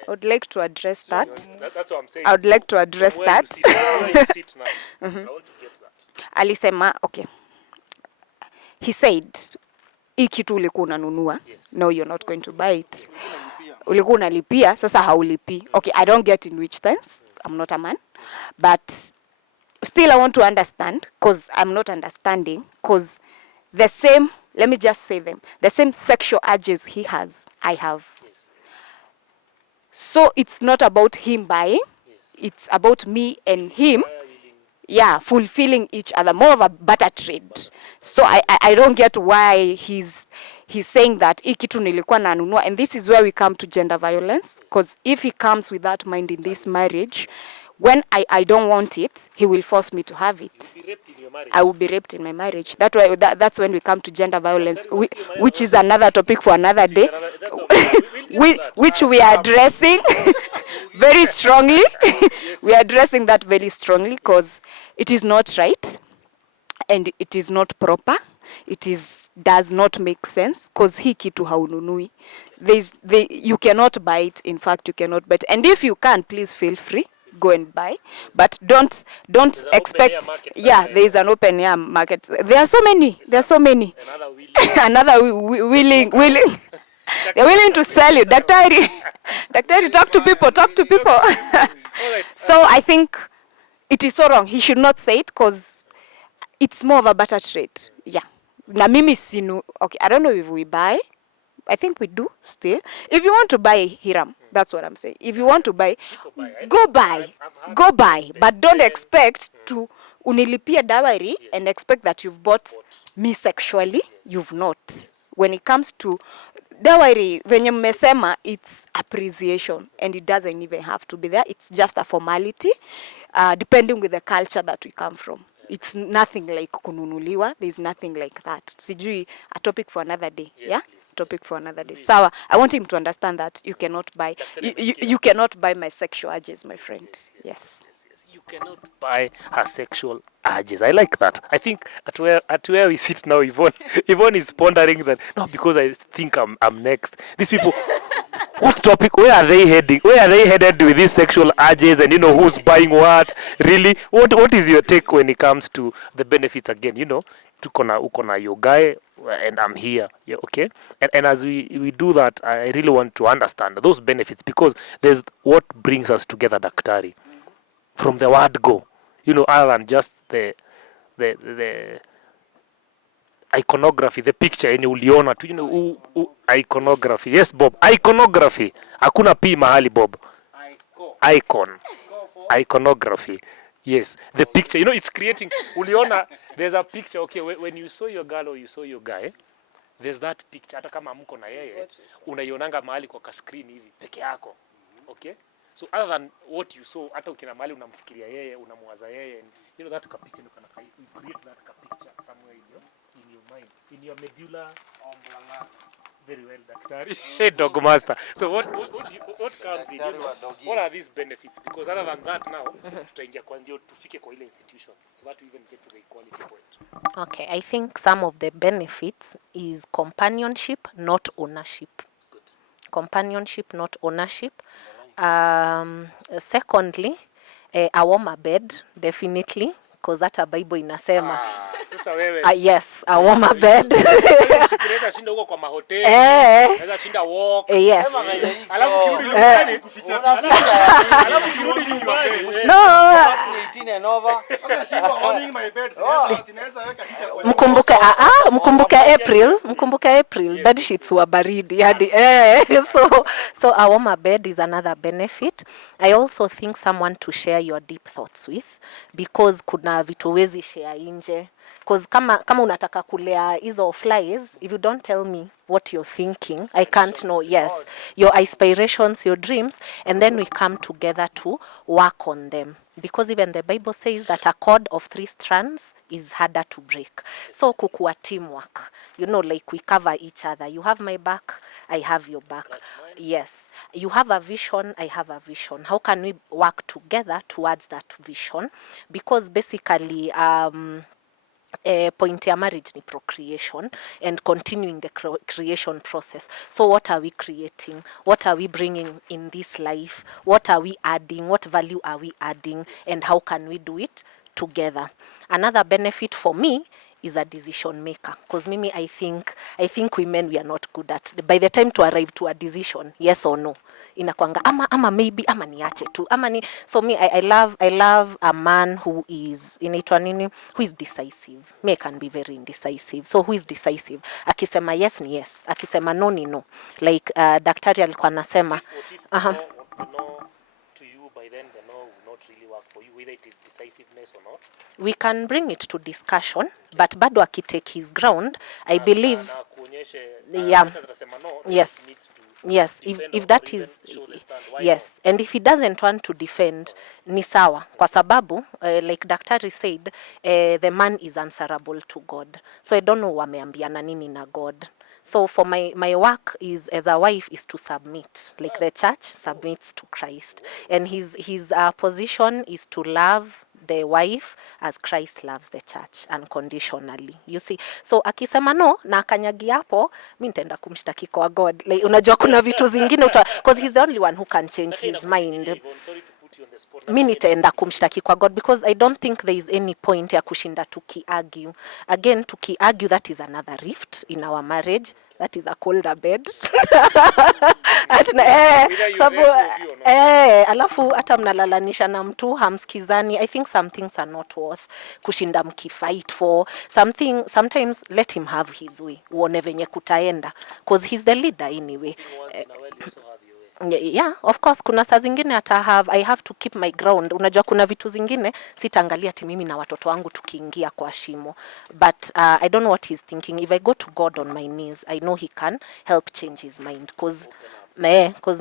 would like to address that. That's what I'm saying. I would like to address that. Where you sit now. I want to get that. Alisema, okay. He said, hii kitu ulikuwa unanunua, no, you're not going to buy it. Ulikuwa unalipia, sasa haulipi. Okay, I don't get in which sense. I'm not a man. But still I want to understand, because I'm not understanding, because the same, let me just say them, the same sexual urges he has, I have. Yes. So it's not about him buying, it's about me and him, fulfilling each other, more of a barter trade. So I don't get why he's saying that hii kitu nilikuwa nanunua, and this is where we come to gender violence, because if he comes with that mind in this marriage, when I don't want it, he will force me to have it. I will be raped in my marriage. That's when we come to gender violence, which is another topic for another day, which we are addressing very strongly. We are addressing that very strongly, because it is not right and it is not proper. Does not make sense, because hii kitu haununui. You cannot buy it. In fact, you cannot buy it. And if you can, please feel free, go and buy, but don't expect. There is an open air market. There are so many. Another willing. They're willing to sell you. Daktari, talk to people. So I think it is so wrong. He should not say it, because it's more of a barter trade. Yeah. Na mimi sinu. Okay, I don't know if we buy. I think we do still. If you want to buy Hiram, that's what I'm saying. If you want to buy, go buy, but don't expect to unilipia dowry and expect that you've bought me sexually. You've not. When it comes to dowry, venye mmesema, it's appreciation, and it doesn't even have to be there. It's just a formality, depending with the culture that we come from. It's nothing like kununuliwa. There's nothing like that. Sijui, a topic for another day. Yeah, topic for another day. Sawa, I want him to understand that you cannot buy, you cannot buy my sexual urges, my friend. Yes. You cannot buy her sexual urges. I like that. I think at where we sit now, Yvonne is pondering that, no, because I think I'm next. These people, what topic, where are they heading? Where are they headed with these sexual urges, and who's buying what? Really? What is your take when it comes to the benefits again? Uko na your guy and I'm here. Yeah, okay? And as we do that, I really want to understand those benefits, because there's what brings us together, Daktari. From the word go, other than just the iconography, the picture yenye uliona tu, iconography. Yes, Bob, iconography. Hakuna p mahali, Bob. Icon. Iconography. Yes, the picture. It's creating. Uliona, there's a picture. Okay, when you saw your girl or you saw your guy, there's that picture. Hata kama mko na yeye, unaionanga mahali kwa ka screen hivi peke yako. Okay? So other than what you saw, hata ukina mahali unamfikiria yeye, unamwaza yeye, and that picture, you create that picture somewhere in your mind, in your medulla oblongata. Very well, Daktari. Hey, Dog Master. So what comes in? What are these benefits? Because other than that now, tutaingia kwa ndio tufike kwa ile institution, so that we even get to the equality point. Okay, I think some of the benefits is companionship, not ownership. Good. Companionship, not ownership. Secondly, a warmer bed, definitely, because hata Bible inasema. Sasa wewe. Yes, a warmer bed. Unaweza shinda huko kwa mahoteli. Unaweza shinda walk. Yes. Alafu kirudi nyumbani kuficha. Alafu kirudi nyumbani. No. Mkumbuke April. Bed sheets were baridi hadi so a warmer bed is another benefit. I also think someone to share your deep thoughts with, because kuna vitu wezi share nje. Because kama unataka kulea hizo flies, if you don't tell me what you're thinking, I can't know. Yes, your aspirations, your dreams, and then we come together to work on them. Because even the Bible says that a cord of 3 strands is harder to break. So kukua teamwork, like we cover each other. You have my back, I have your back. Yes. You have a vision, I have a vision. How can we work together towards that vision? Because basically, point ya marriage ni procreation and continuing the creation process. So what are we creating? What are we bringing in this life? What are we adding? What value are we adding? And how can we do it together? Another benefit for me is a decision maker, because mimi I think women, we are not good at, by the time to arrive to a decision, yes or no, inakwanga ama maybe ama niache tu ama ni. So me I love a man who is inaitwa nini, who is decisive. Me can be very indecisive, so who is decisive, akisema yes ni yes, akisema no ni no. Like daktari alikuwa anasema whether it is decisiveness or not. We can bring it to discussion, but bado akitake his ground, I believe. Yeah. Yes. Yes, if that is, yes, and if he doesn't want to defend, ni sawa, kwa sababu like daktari said, the man is answerable to God. So I don't know wameambiana nini na God. So for my work is as a wife is to submit, like the church submits to Christ, and his position is to love the wife as Christ loves the church unconditionally. You see, so akisema no na akanyagi hapo, mimi nitaenda kumshtaki kwa God. Like unajua kuna vitu zingine because he's the only one who can change his mind. Sorry to put mi nitaenda kumshtaki kwa God because I don't think there is any point ya kushinda tuki-argue. Again, tuki-argue, that is another rift in our marriage. That is a colder bed. Alafu hata mnalalanisha na mtu hamskizani. I think some things are not worth kushinda mkifight for. Sometimes let him have his way. Uone venye kutaenda. Because he's the leader anyway. Yeah, of course kuna saa zingine I have to keep my ground. Unajua kuna vitu zingine sitaangalia ati mimi na watoto wangu tukiingia kwa shimo. But I don't know what he's thinking. If I go to God on my knees, I know he can help change his mind because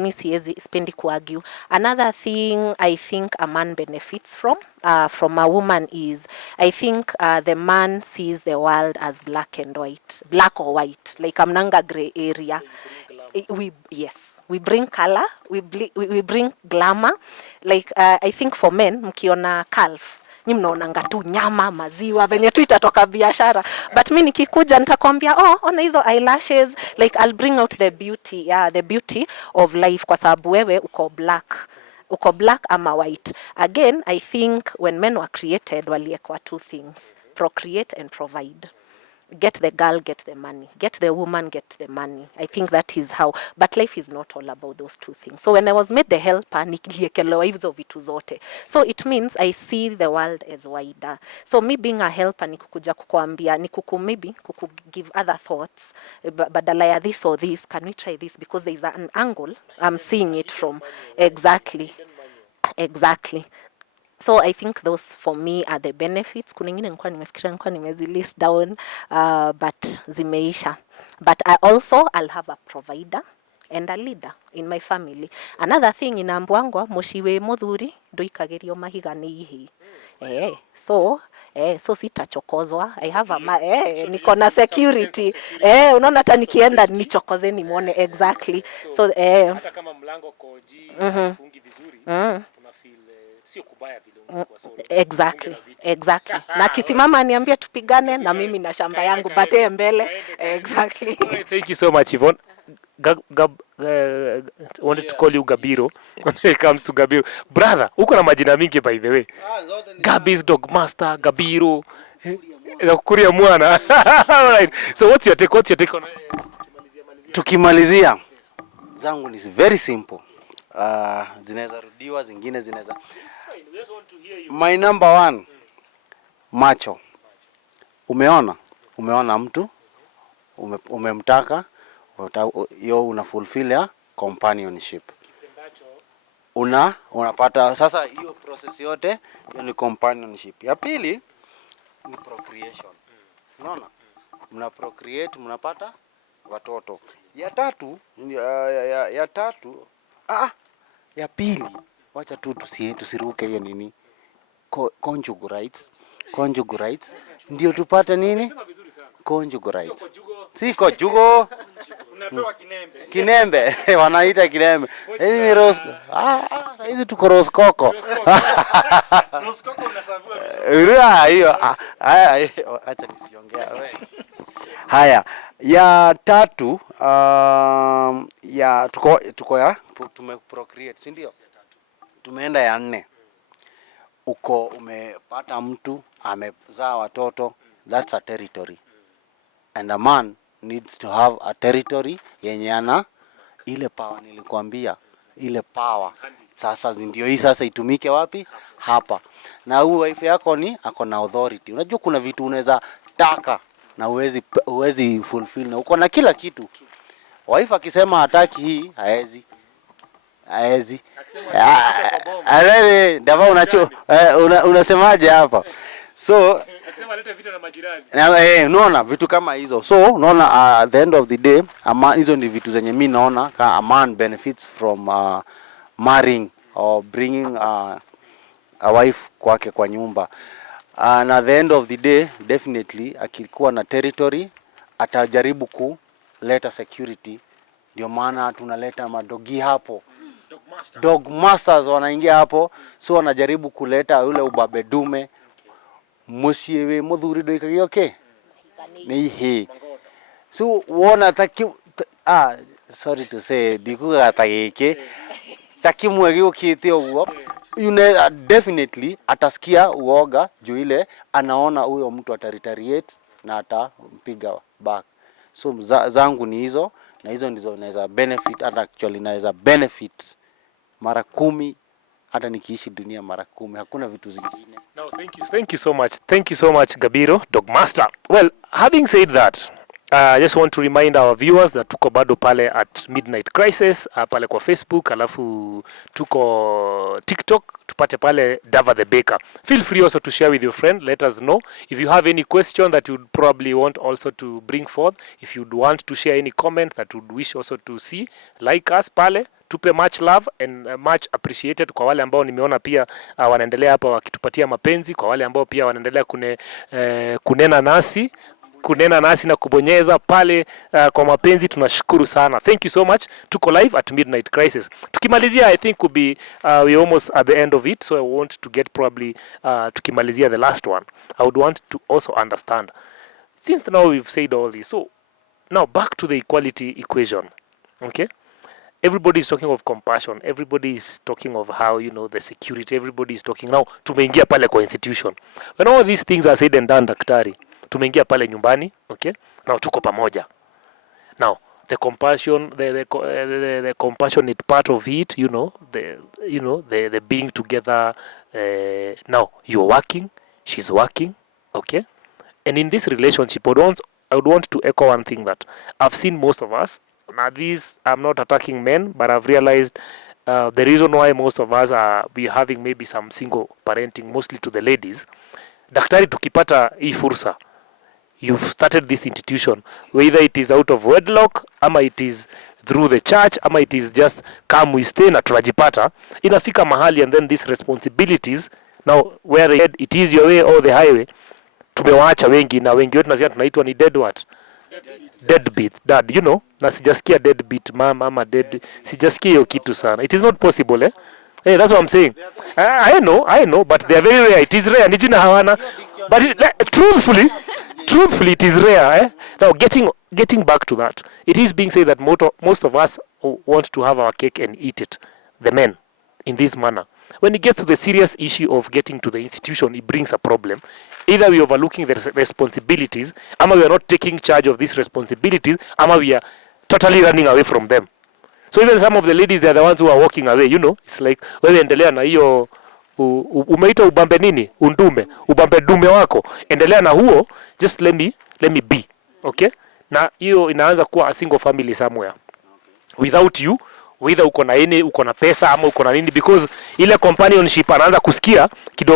mi spendi kuargue. Another thing I think a man benefits from a woman is I think the man sees the world as black or white, like amnanga gray area. We bring color, we bring glamour. Like I think for men, mkiona calf, nyi mnaonanga tu nyama, maziwa, venye tu itatoka biashara. But mi nikikuja nitakwambia, ona hizo eyelashes, like I'll bring out the beauty of life kwa sababu wewe uko black ama white. Again, I think when men were created, waliekwa two things: procreate and provide. Get the girl, get the money. Get the woman, get the money. I think that is how. But life is not all about those two things. So when I was made the helper, niliekelewa hizo vitu zote. So it means I see the world as wider. So me being a helper ni kukuja kukuambia, ni give other thoughts. Badala ya this or this, can we try this? Because there is an angle I'm seeing it from. Exactly. So I think those for me are the benefits. Kuna ingine nilikuwa nimezi-list down, but zimeisha. But I'll have a provider and a leader in my family. Another thing inaambiwangwa mushiwe muthuri ndoikagerio mahiga ni ihi. So sitachokozwa. I have niko na security. Unaona hata nikienda nichokoze nimuone exactly. So hata kama mlango koji fungi vizuri tunafeel sio kubaya vile unakuwa exactly. Na kisimama aniambia tupigane na mimi na shamba yangu batee mbele. Exactly. Thank you so much, Yvonne. Wanted to call you Gabiro when it comes to Gabiro. Brother, uko na majina mingi by the way. Gabby's Dog Master, Gabiro, Kuria Mwana. All right. So what's your take on tukimalizia? Zangu ni very simple. Zinaweza rudiwa, zingine zinaweza. My number one, macho. Umeona mtu, umemtaka, una fulfill ya companionship. Unapata sasa hiyo process yote ni companionship. Ya pili ni procreation. Unaona? Mna procreate, mnapata watoto. Ya pili, wacha tu tusiruke hiyo nini? Conjugal rights. Ndio tupate nini? Conjugal rights. Si conjugal. Unapewa kinembe. Wanaita kinembe. Ni rose. Hizi tuko rose coco. Rose coco unasavua. Hiyo. Acha nisiongea wewe. Haya, ya tatu tumeprocreate, si ndio? Tumeenda ya 4. Uko umepata mtu amezaa watoto, that's a territory. And a man needs to have a territory yenye ana ile power nilikwambia, ile power. Sasa ndio hii sasa itumike wapi? Hapa. Na huyu wife yako ako na authority. Unajua kuna vitu unaweza taka na huwezi fulfill na uko na kila kitu. Wife akisema hataki hii, haezi. Ndava unasemaje hapa? So akisema leta vita na majirani. Unaona vitu kama hizo. So unaona at the end of the day, hizo ni vitu zenye mimi naona a man benefits from marrying or bringing a wife kwake kwa nyumba. And at the end of the day, definitely akikuwa na territory atajaribu kuleta security. Ndio maana tunaleta madogi hapo. Dog masters wanaingia hapo. So wanajaribu kuleta ule ubabedume. Musiewe muthuri ndoikagio ni hii. So sorry to say dikuga ta giki takimwe ukite ugo definitely atasikia uoga juu ile anaona huyo mtu ataretaliate na atampiga back. So zangu ni hizo, na hizo ndizo naweza benefit, and actually naweza benefit mara 10 hata nikiishi dunia mara 10. Hakuna vitu zingine. No, thank you so much. Thank you so much, Gabiro Dogmaster. Well, having said that, I just want to remind our viewers that tuko bado pale at Midnight Crisis, pale kwa Facebook, alafu tuko TikTok, tupate pale Dava the Baker. Feel free also to share with your friend. Let us know if you have any question that you'd probably want also to bring forth. If you'd want to share any comment that you'd wish also to see, like us pale, tupe much love and much appreciated kwa wale ambao nimeona pia wanaendelea hapa wakitupatia mapenzi, kwa wale ambao pia wanaendelea kunena nasi na kubonyeza pale kwa mapenzi. Tunashukuru sana. Thank you so much. Tuko live at Midnight Crisis. Tukimalizia, I think could be we almost at the end of it, so I want to get probably tukimalizia the last one. I would want to also understand, since now we've said all this, so now back to the equality equation. Okay? Everybody is talking of compassion. Everybody is talking of how, you know, the security. Everybody is talking now. Tumeingia pale kwa institution. When all these things are said and done, daktari, tumeingia pale nyumbani, okay? Now tuko pamoja. Now the compassion, the compassionate part of it, you know, the being together. Now you're working, she's working, okay? And in this relationship, I would want to echo one thing that I've seen most of us. Now this, I'm not attacking men, but I've realized the reason why most of us are having maybe some single parenting, mostly to the ladies. Daktari, tukipata hii fursa, you've started this institution, whether it is out of wedlock, ama it is through the church, ama it is just come we stay na tunajipata, inafika mahali, and then these responsibilities, now where it is your way or the highway, tumewaacha wengi, na wengi wetu nasikia tunaitwa ni deadbeat dad, you know, na sijasikia deadbeat mama ama dead, sijasikia hiyo kitu sana. It is not possible, eh? Hey, that's what I'm saying. I know, but they are very rare. It is rare. Ni jina hawana. But truthfully, it is rare, eh? Now, getting back to that, it is being said that most of us want to have our cake and eat it, the men, in this manner. When it gets to the serious issue of getting to the institution, it brings a problem. Either we are overlooking the responsibilities, ama we are not taking charge of these responsibilities, ama we are totally running away from them. So even some of the ladies, they are the ones who are walking away, you know. It's like, wewe endelea na hiyo umeita ubambe nini? Undume, ubambe dume wako. Endelea na huo, just let me be. Okay? Na hiyo inaanza kuwa a single family somewhere. Without you, whether uko na pesa ama uko na nini, because ile companionship anaanza kusikia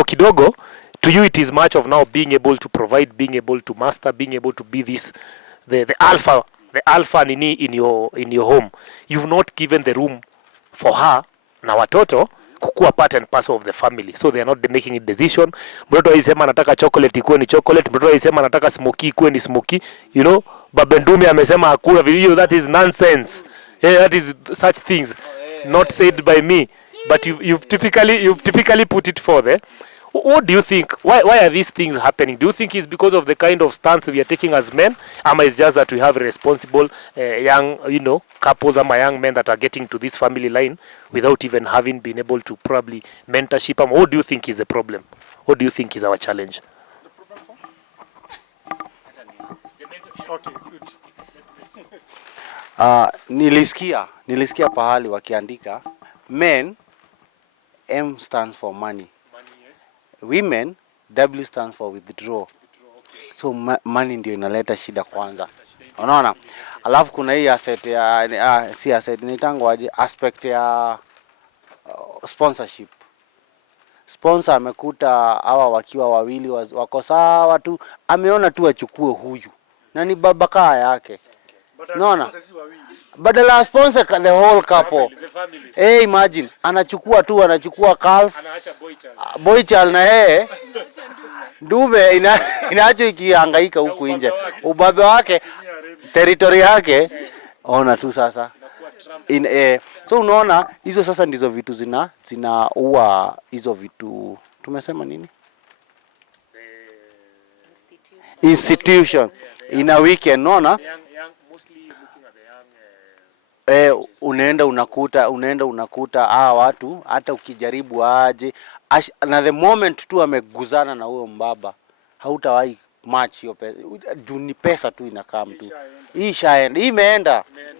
kidogo, to you it is much of now being able to provide, being able to master, being able to be this the alpha nini in your home. You've not given the room for her na watoto kukuwa part and parcel of the family, so they are not making a decision. Mtoto aisema anataka chocolate ikuwe ni chocolate, mtoto aisema anataka smoky ikuwe ni smoky, you know. Babendume amesema hakuna video. That is nonsense. Yeah, that is such things not said by me, but you've typically put it forth, eh? What do you think? Why are these things happening? Do you think it's because of the kind of stance we are taking as men, or it's just that we have responsible young, you know, couples or young men that are getting to this family line without even having been able to probably mentorship them? What do you think is the problem? What do you think is our challenge? Okay, good. Nilisikia pahali wakiandika men, M stands for money. Women, W stands for withdraw. Okay. So money ndio inaleta shida kwanza. Unaona? Alafu kuna hii asset ya si asset nitango aje, aspect ya sponsorship. Sponsor amekuta hawa wakiwa wawili wako sawa tu, ameona tu achukue huyu. Na ni babaka yake. Unaona? Badala ya sponsor the whole couple. Hey, imagine anachukua calf, anaacha boy child na yeye dume inaacho ikihangaika huku nje. Ubabe wake, territory yake, ona tu sasa. So unaona hizo sasa ndizo vitu zinaua hizo vitu. Tumesema nini? Institution in a weekend, unaona? unaenda unakuta watu hata ukijaribu aje na the moment tu ameguzana na huyo mbaba hautawahi match hiyo pesa. Juu ni pesa tu inakaa mtu.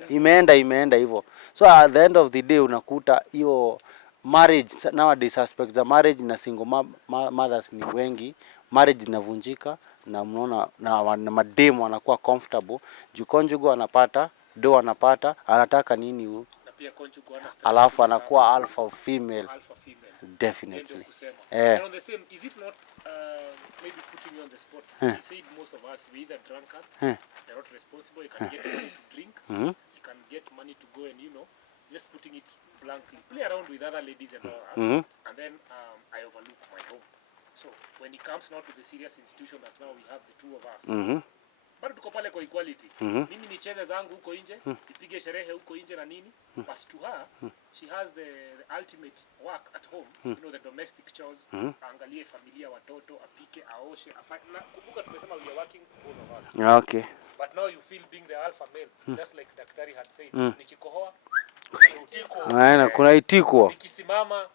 Imeenda hivyo. So at the end of the day unakuta hiyo marriage nowadays, aspects za marriage na single mothers ni wengi. Marriage inavunjika na mnaona na mademu wanakuwa comfortable. Juu conjugal anapata, do anapata, anataka nini huyu? Na pia conjugal alafu anakuwa alpha female. Definitely. And on the same, is it not maybe putting you on the spot? You said most of us we either drunkards, they're not responsible. You can get money to drink, you can get money to go and just putting it blankly, play around with other ladies and all that, and then I overlook my home. So when it comes now to the serious institution that now we have the two of us, bado tuko pale kwa equality. Mimi nicheze zangu huko nje, nipige sherehe huko nje na nini, but to her she has the ultimate work at home, the domestic chores, angalie familia, watoto, apike, aoshe, na kumbuka tumesema we are working both of us. Okay. But now you feel being the alpha male, just like daktari had said, nikikohoa kuna itikwa, nikisimama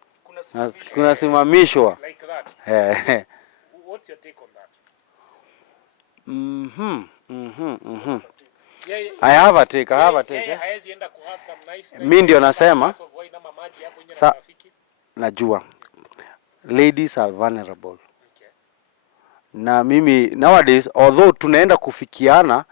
kuna simamishwa like that. What's your take on that? I have a take. Mimi ndio nasema najua ladies are vulnerable. Na mimi nowadays although tunaenda kufikiana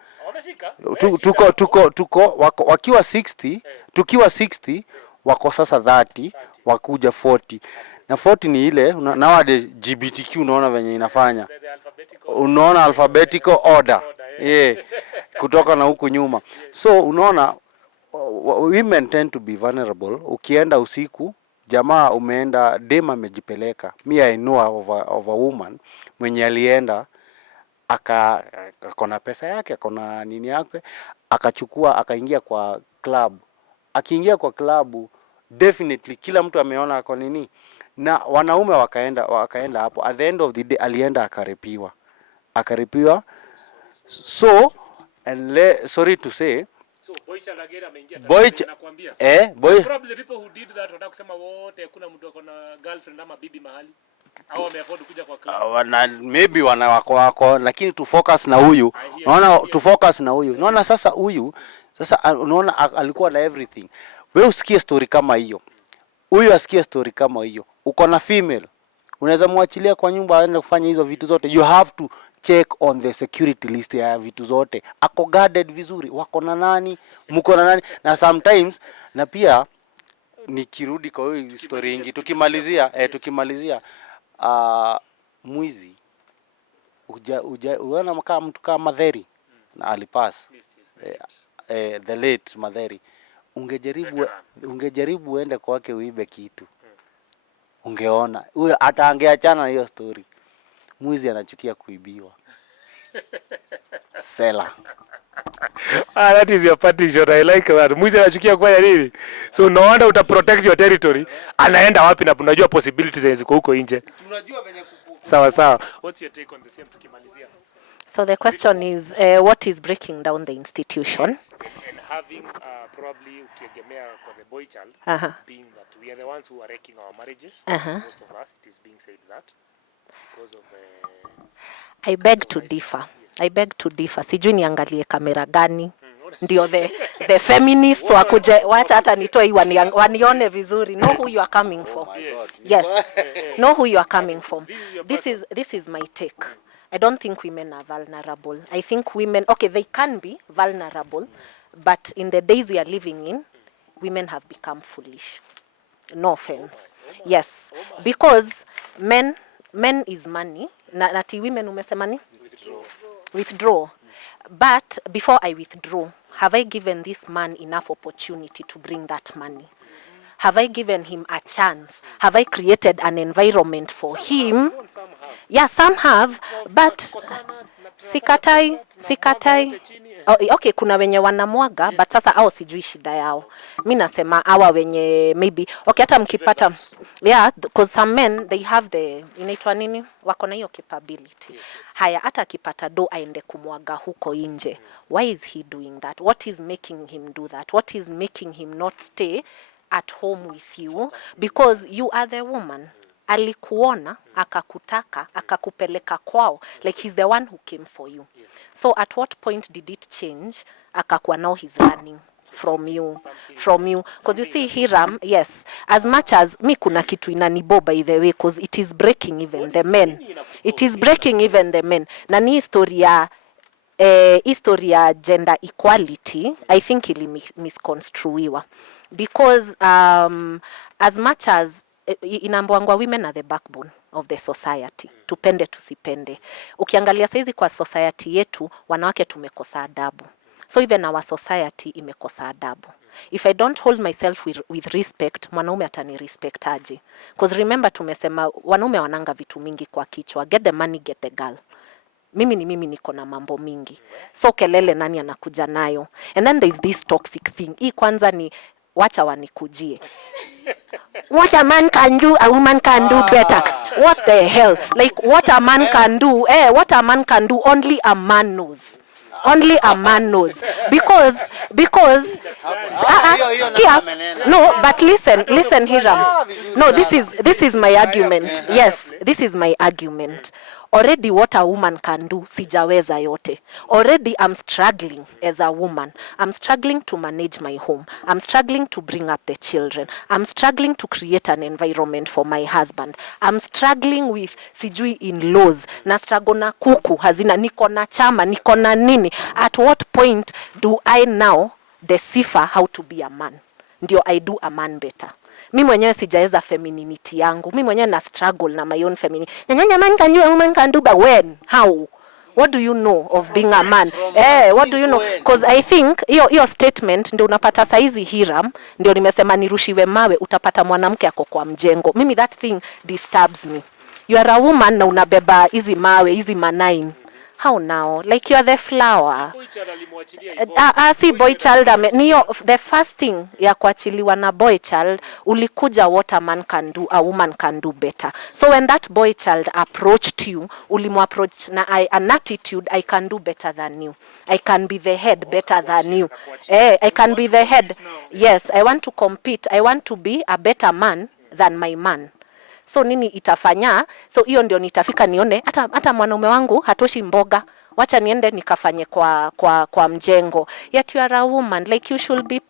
tuko wakiwa 60, tukiwa 60 wako sasa 30, wakuja 40. Na 40 ni ile nowadays GBTQ unaona venye inafanya. Unaona alphabetical order. Kutoka na huku nyuma. So unaona women tend to be vulnerable. Ukienda usiku, jamaa umeenda, dema amejipeleka. Me I know of a woman mwenye alienda akona pesa yake, akona nini yake, akachukua akaingia kwa club. Akiingia kwa club definitely kila mtu ameona ako nini, na wanaume wakaenda hapo. At the end of the day alienda akaripiwa. So and sorry to say, so boy chalagera ameingia nakwambia. Probably the people who did that wataka kusema wote hakuna mtu akona girlfriend ama bibi mahali au ameafford kuja kwa club. Maybe wako lakini to focus na huyu. Unaona Unaona sasa huyu unaona alikuwa na everything. Wewe usikie story kama hiyo. Huyu asikie story kama hiyo. Uko na female. Unaweza muachilia kwa nyumba aende kufanya hizo vitu zote. You have to check on the security list ya vitu zote. Ako guarded vizuri. Wako na nani? Mko na nani? Na sometimes na pia nikirudi kwa hiyo story nyingi tukimalizia mwizi unaona kama mtu kama Madheri na alipass the late Madheri, ungejaribu uende kwake uibe kitu, ungeona huyo ataangeachana na hiyo story. Mwizi anachukia kuibiwa. Sela. That is your party shot. I like that. Mwizi anachukia kwa nini? So no wonder uta protect your territory. Anaenda wapi na tunajua possibilities ziko huko nje. Tunajua venye sawa. What's your take on the same tukimalizia? So the question is what is breaking down the institution? And having probably ukiegemea kwa the boy child, being that we are the ones who are wrecking our marriages. Most of us, it is being said that because of I beg to differ. Sijui niangalie kamera gani. Ndio the feminists wakuje wacha hata nitoe hii wanione vizuri. Know who you are coming for. Yes. Know who you are coming from. This is my take. I don't think women are vulnerable. I think women, okay, they can be vulnerable, but in the days we are living in, women have become foolish. No offense. Yes. Because men is money. Nati women umesema ni? Withdraw. But before I withdraw, have I given this man enough opportunity to bring that money? Have I given him a chance? Have I created an environment for him? Yeah, some have, but sikatai. Oh, okay, kuna wenye wanamwaga, but sasa hao sijui shida yao. Mi nasema hawa wenye maybe okay, hata mkipata yeah, because some men they have the inaitwa nini, wako na hiyo capability. Haya, hata akipata do aende kumwaga huko nje. Why is he doing that? What is making him do that? What is making him not stay at home with you? Because you are the woman. Alikuona, akakutaka, akakupeleka kwao, like he's the one who came for you. So at what point did it change? Akakuwa now he's running from you. Because you see Hiram, yes, as much as mi kuna kitu inanibo by the way, because it is breaking even the men. It is breaking even the men. Na ni historia gender equality, I think ili misconstruiwa. Because as much as inaambiwangwa women are the backbone of the society, tupende tusipende. Ukiangalia saizi kwa society yetu, wanawake tumekosa adabu. So even our society imekosa adabu. If I don't hold myself with respect, mwanaume atani respect aje. Because remember tumesema wanaume wananga vitu mingi kwa kichwa. Get the money, get the girl. Mimi niko na mambo mingi. So kelele nani anakuja nayo. And then there is this toxic thing. Hii kwanza ni wacha wanikujie. What a man can do, a woman can do better. What the hell? Like what a man can do, what a man can do, only a man knows. Only a man knows. Because skia, no, but listen Hiram. No, this is my argument. Yes, this is my argument. Already what a woman can do, sijaweza yote. Already I'm struggling as a woman. I'm struggling to manage my home. I'm struggling to bring up the children. I'm struggling to create an environment for my husband. I'm struggling with sijui in-laws. Na struggle na kuku, hazina, niko na chama, niko na nini. At what point do I now decipher how to be a man? Ndio I do a man better. Mimi mwenyewe sijaeza femininity yangu. Mimi mwenyewe na struggle na my own femininity. Nyanya man can do, a woman can do, but when? How? What do you know of being a man? What do you know? Because I think hiyo statement ndio unapata saizi Hiram, ndio nimesema nirushiwe mawe, utapata mwanamke ako kwa mjengo. Mimi that thing disturbs me. You are a woman na unabeba hizi mawe, hizi manine. How now? Like you are the flower. Si boy child niyo the first thing ya kuachiliwa na boy child, ulikuja what a man can do, a woman can do better. So when that boy child approached you, ulimu approach na an attitude, I can do better than you. I can be the head better than you. I can be the head. Yes, I want to compete. I want to be a better man than my man. So nini itafanya? So hiyo ndio nitafika nione hata mwanaume wangu hatoshi mboga. Wacha niende nikafanye kwa mjengo. Yet you are a woman, like you should be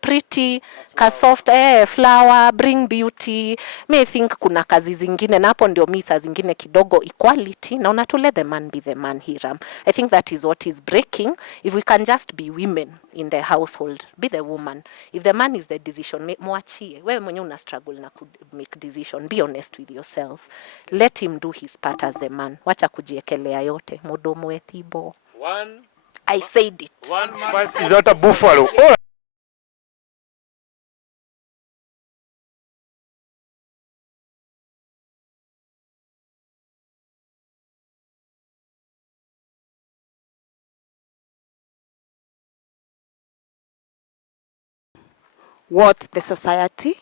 pretty, ka soft, flower, bring beauty. Me think kuna kazi zingine na hapo ndio mi saa zingine kidogo equality na una to let the man be the man, Hiram. I think that is what is breaking. If we can just be women in the household, be the woman. If the man is the decision, mwachie. Wewe mwenyewe una struggle na make decision. Be honest with yourself. Let him do his part as the man. Wacha kujiekelea yote. Mudomo wethi. I said it. One man is not a buffalo. Oh. What the society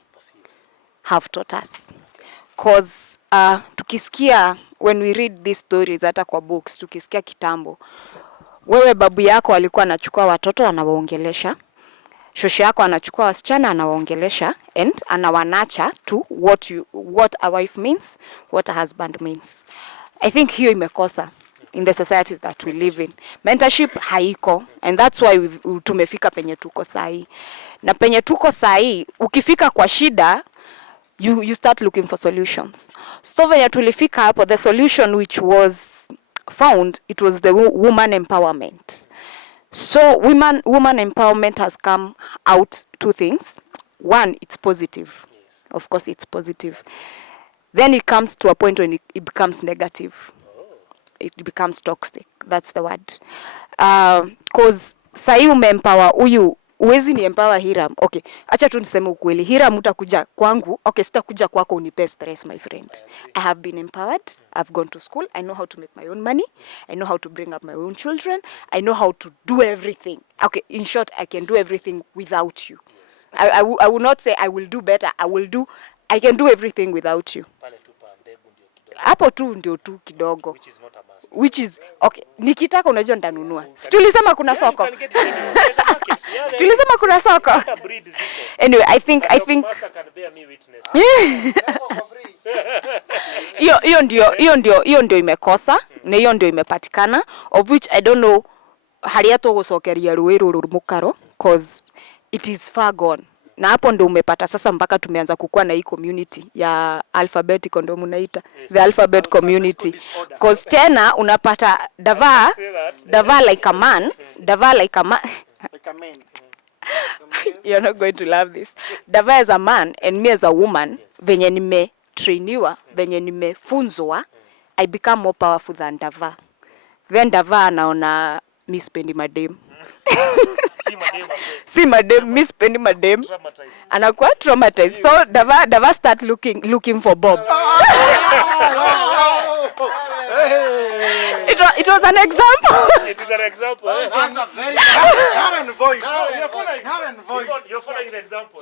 have taught us. Cause tukisikia when we read these stories hata kwa books, tukisikia kitambo, wewe babu yako alikuwa anachukua watoto anawaongelesha, shosho yako anachukua wasichana anawaongelesha, and anawanacha to what a wife means, what a husband means. I think hiyo imekosa in the society that we live in. Mentorship haiko, and that's why tumefika penye tuko sahi. Na penye tuko sahi, ukifika kwa shida, you start looking for solutions. So when tulifika hapo, the solution which was found, it was the woman empowerment. So woman empowerment has come out two things. One, it's positive. Of course, it's positive. Then it comes to a point when it becomes negative. It becomes toxic. That's the word. Because sahi umeempower huyu uwezi ni empower Hiram. Okay, acha tu niseme ukweli. Hiram utakuja kwangu. Okay, sitakuja kwako unipe stress, my friend. I have been empowered. I've gone to school. I know how to make my own money. I know how to bring up my own children. I know how to do everything. Okay, in short, I can do everything without you. I will not say I will do better. I can do everything without you. Hapo tu ndio tu kidogo. Which is okay, nikitaka unajua nitanunua. Tulisema kuna soko. Tulisema kuna soko. Anyway, I think hiyo ndio imekosa na hiyo ndio imepatikana, of which I don't know haria to gucokeria ruwi ruru mukaro cause it is far gone. Na hapo ndio umepata sasa mpaka tumeanza kukua na hii community ya alphabetical ndio mnaita the alphabet community, cause tena unapata Dava like a man, Dava like a man. You're not going to love this. Dava as a man and me as a woman, venye nimetrainiwa, venye nimefunzwa, I become more powerful than Dava. Then Dava anaona mi spendi madem. Si madem, mi spendi madem. Anakuwa traumatized. So Dava start looking for Bob. It was an example. It is an example. That's a very You're following an example.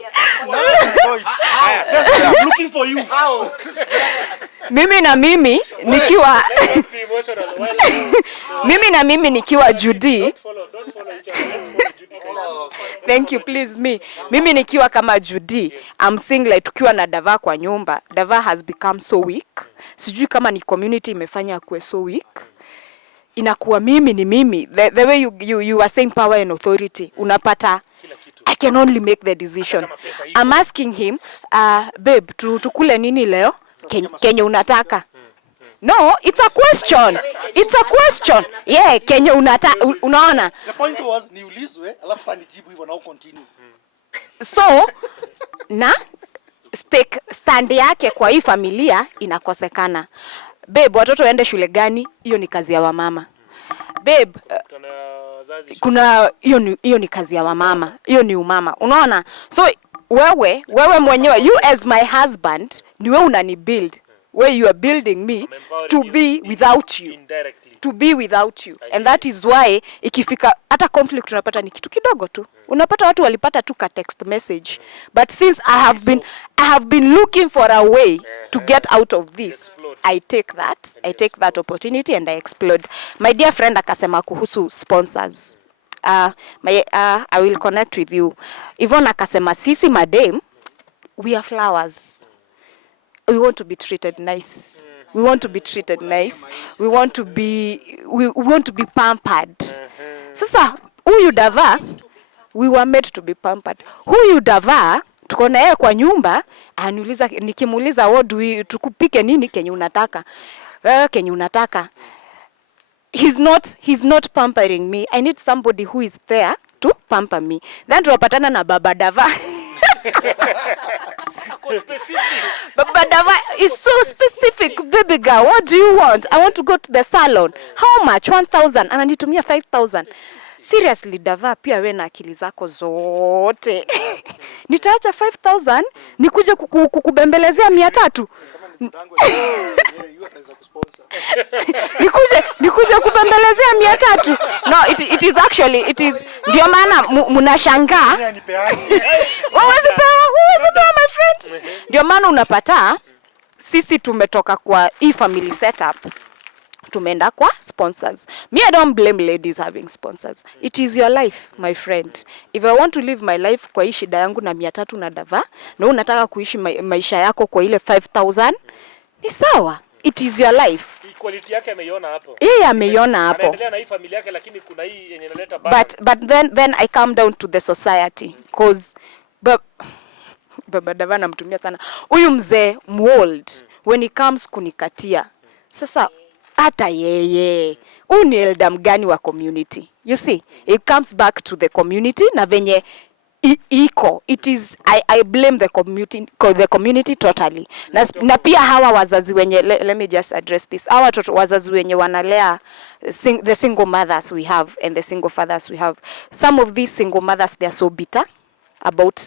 I'm looking for you. How? Mimi na mimi nikiwa mimi nikiwa Judy. Don't follow each other. Let's follow Judy. Thank you, please me. Mimi nikiwa kama Judy, I'm saying like tukiwa na Dava kwa nyumba, Dava has become so weak. Sijui kama ni community imefanya kuwe so weak. Inakuwa mimi ni mimi. The way you are saying power and authority, unapata I can only make the decision. I'm asking him, babe, tukule nini leo? Kenye unataka. No, it's a question. It's a question. Yeah, kenye unataka, unaona? The point was niulizwe alafu sasa nijibu hivyo na continue. So, na stand yake kwa hii familia inakosekana. Babe, watoto waende shule gani? Hiyo ni kazi ya wamama. Babe, kuna hiyo ni kazi ya wamama. Hiyo ni umama. Unaona? So wewe mwenyewe, you as my husband, ni wewe unani build. Where you are building me to be without you. To be without you. And that is why ikifika hata conflict unapata ni kitu kidogo tu. Unapata watu walipata tu ka text message. But since I have been looking for a way to get out of this, I take that opportunity and I explode. My dear friend akasema kuhusu sponsors. I will connect with you. Yvonne akasema sisi madam, we are flowers. We want to be treated nice. We want to be treated nice. We want to be pampered. Sasa huyu Dava, we were made to be pampered. Huyu Dava tuko na yeye kwa nyumba, aniuliza, nikimuuliza tukupike nini kenye unataka? Kenye unataka. He's not pampering me. I need somebody who is there to pamper me. Then tunapatana na Baba Dava. But Dava is so specific. Baby girl, what do you want? I want to go to the salon. How much? 1,000. Ananitumia 5,000. Seriously, Dava, pia we na akili zako zote. Nitaacha 5,000 nikuje kukubembelezea 300. Nikuje kubembelezea 300. No, it is actually ndio maana mnashangaa. Wawezi pewa my friend. Ndio maana unapata sisi tumetoka kwa hii family setup. Tumeenda kwa sponsors. Me, I don't blame ladies having sponsors. It is your life, my friend. If I want to live my life kwa hii shida yangu na 300 na Dava, na unataka kuishi maisha yako kwa ile 5,000, ni sawa. It is your life. Equality yake ameiona hapo. Yeye ameiona hapo. Anaendelea na hii familia yake lakini kuna hii yenye inaleta balance. But then I come down to the society cause Baba Dava namtumia sana. Huyu mzee mold when he comes kunikatia. Sasa hata yeye ni elder mgani wa community. You see, it comes back to the community na venye iko, it is, I blame the community totally. Na pia hawa wazazi wenye, let me just address this, hawa wazazi wenye wanalea the single mothers we have and the single fathers we have. Some of these single mothers, they are so bitter about,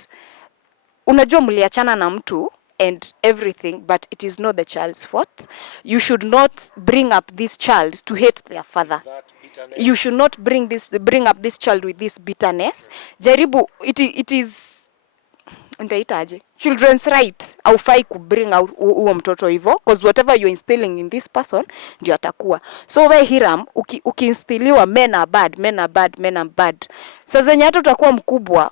unajua mliachana na mtu and everything, but it is not the child's fault. You should not bring up this child to hate their father. You should not bring up this child with this bitterness. Jaribu, it is ndaitaje, children's right. Haufai ku bring out huo mtoto hivyo, because whatever you're instilling in this person ndio atakuwa. So we Hiram, ukiinstiliwa men are bad, men are bad, men are bad, sasa zenye hata utakuwa mkubwa,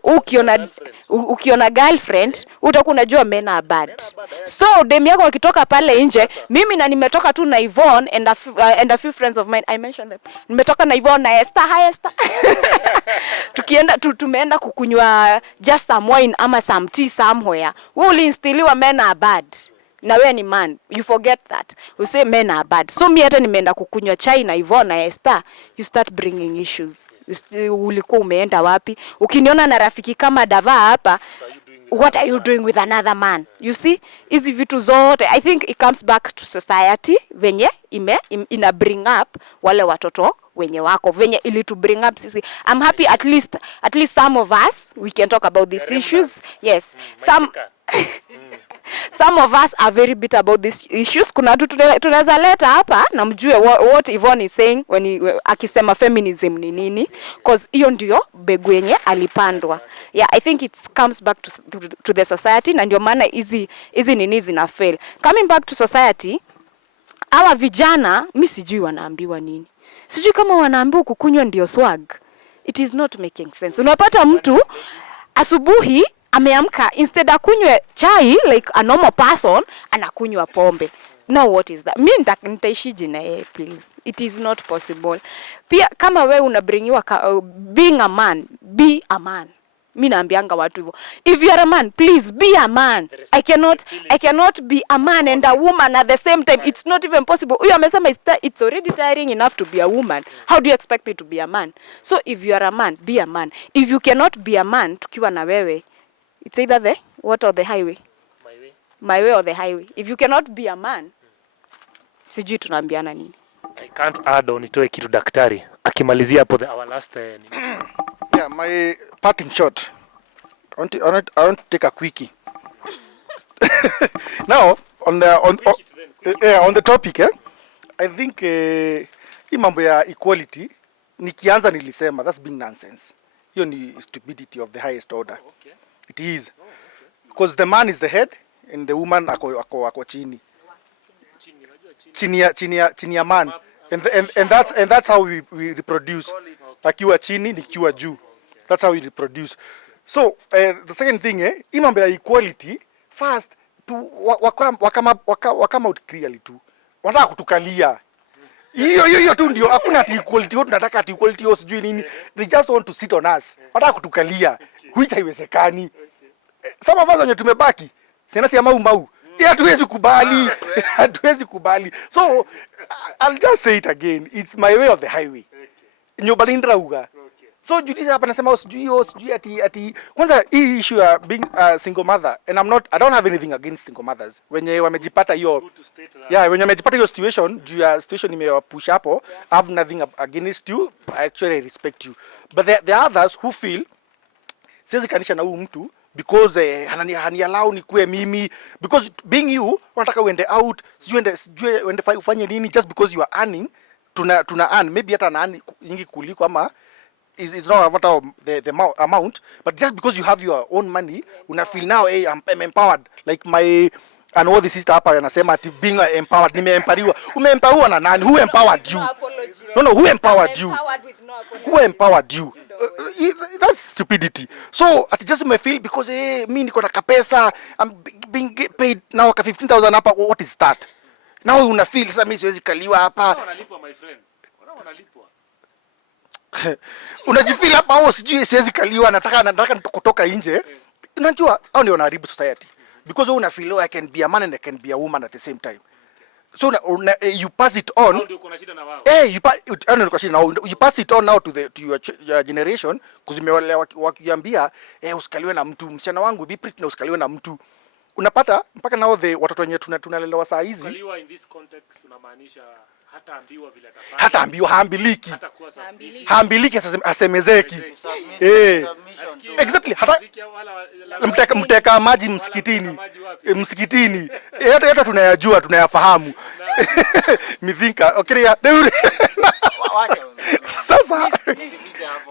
ukiona girlfriend utakuwa unajua men are bad. So dem yako wakitoka pale nje, mimi na nimetoka tu na Yvonne and a few friends of mine, I mentioned them, nimetoka na Yvonne na Esther, hi Esther. Tumeenda kukunywa just some wine ama some tea somewhere. We uliinstiliwa men are bad. Na we ni man, you forget that. We say men are bad. So mi hata nimeenda kukunywa chai na Yvonne na Esther, you start bringing issues. Ulikuwa umeenda wapi? Ukiniona na rafiki kama Dava hapa, what are you doing with another man? You see, hizi vitu zote, I think it comes back to society venye ina bring up wale watoto wenye wako venye ili to bring up sisi. I'm happy at least some of us we can talk about these issues. Yes, some of us are very bitter about these issues. Kuna watu tunaweza leta hapa na mjue what Yvonne is saying when akisema feminism ni nini, because hiyo ndio begu yenye alipandwa. Yeah, I think it comes back to the society, na ndio maana hizi nini zina fail. Coming back to society, hawa vijana mimi sijui wanaambiwa nini. Sijui kama wanaambiwa kukunywa ndio swag. It is not making sense. Unapata mtu asubuhi ameamka, instead akunywe chai like a normal person, anakunywa pombe. Now what is that? Mimi nitaishije na yeye, please? It is not possible. Pia kama wewe unabringiwa being a man, be a man. Mimi naambianga watu hivyo. If you are a man, please be a man. I cannot be a man and a woman at the same time. It's not even possible. Huyo amesema it's already tiring enough to be a woman. How do you expect me to be a man? So if you are a man, be a man. If you cannot be a man, tukiwa na wewe, it's either the what or the highway. My way or the highway. If you cannot be a man, sijui tunaambiana nini. I can't add on itoe kitu daktari. Akimalizia hapo our last yeah, my parting shot. I want to take a quickie. Now on the topic, I think hii mambo ya equality nikianza nilisema that's being nonsense. Hiyo ni stupidity of the highest order. Okay. It is. Because the man is the head and the woman ako chini. Chini ya man. And that's how we reproduce. Akiwa chini nikiwa juu. That's how we reproduce. So the second thing, hii mambo ya equality, first to wakama out clearly tu. Wanataka kutukalia. Hiyo tu ndio, hakuna ati equality, tunataka ati equality au sijui nini. They just want to sit on us. Wanataka kutukalia. Which haiwezekani. Some of us wenye tumebaki, senasi ya mau. Hatuwezi kubali. Hatuwezi kubali. So I'll just say it again. It's my way of the highway. Nyobalindra uga. So Judith hapa nasema sijui ati kwanza hii issue ya being a single mother, and I don't have anything against single mothers. Wenye wamejipata hiyo, yeah, wenye wamejipata hiyo situation, juu ya situation imewapush hapo, I have nothing against you. I actually respect you. But there are others who feel siwezi kanisha na huyu mtu because haniallow nikuwe mimi, because being you unataka uende out, sijui uende ufanye nini just because you are earning. Tuna earn maybe hata na earn nyingi kuliko, ama it's not a matter of the amount, but just because you have your own money, una feel now, hey, I'm empowered. Like my and all the sister hapa anasema ati being empowered, nimeempariwa. Umeempariwa na nani? Who empowered you? No, who empowered you? Who empowered you? That's stupidity. So at just me feel because mimi niko na kapesa, I'm being paid now ka 15,000 hapa. What is that? Now una feel sasa mimi siwezi kaliwa hapa. Wanalipwa my friend. Wanalipwa. Unajifeel hapa au sijui siwezi kaliwa, nataka kutoka nje. Unajua hao ndio wanaharibu society. Because una feel I can be a man and I can be a woman at the same time. So you pass it on. Ndio kuna shida na wao. You pass it on now to your generation, kuzimewalewa wakiambia usikaliwe na mtu, msichana wangu be pretty na usikaliwe na mtu. Unapata mpaka nao watoto wenyewe tunalelewa saa hizi. Usikaliwa in this context tunamaanisha hata ambiwa vile atafanya. Hata ambiwa haambiliki. Hata kuwa haambiliki asemezeki. Exactly. Hata mteka maji msikitini. Msikitini. Hata tunayajua, tunayafahamu. Mithinka. Okay,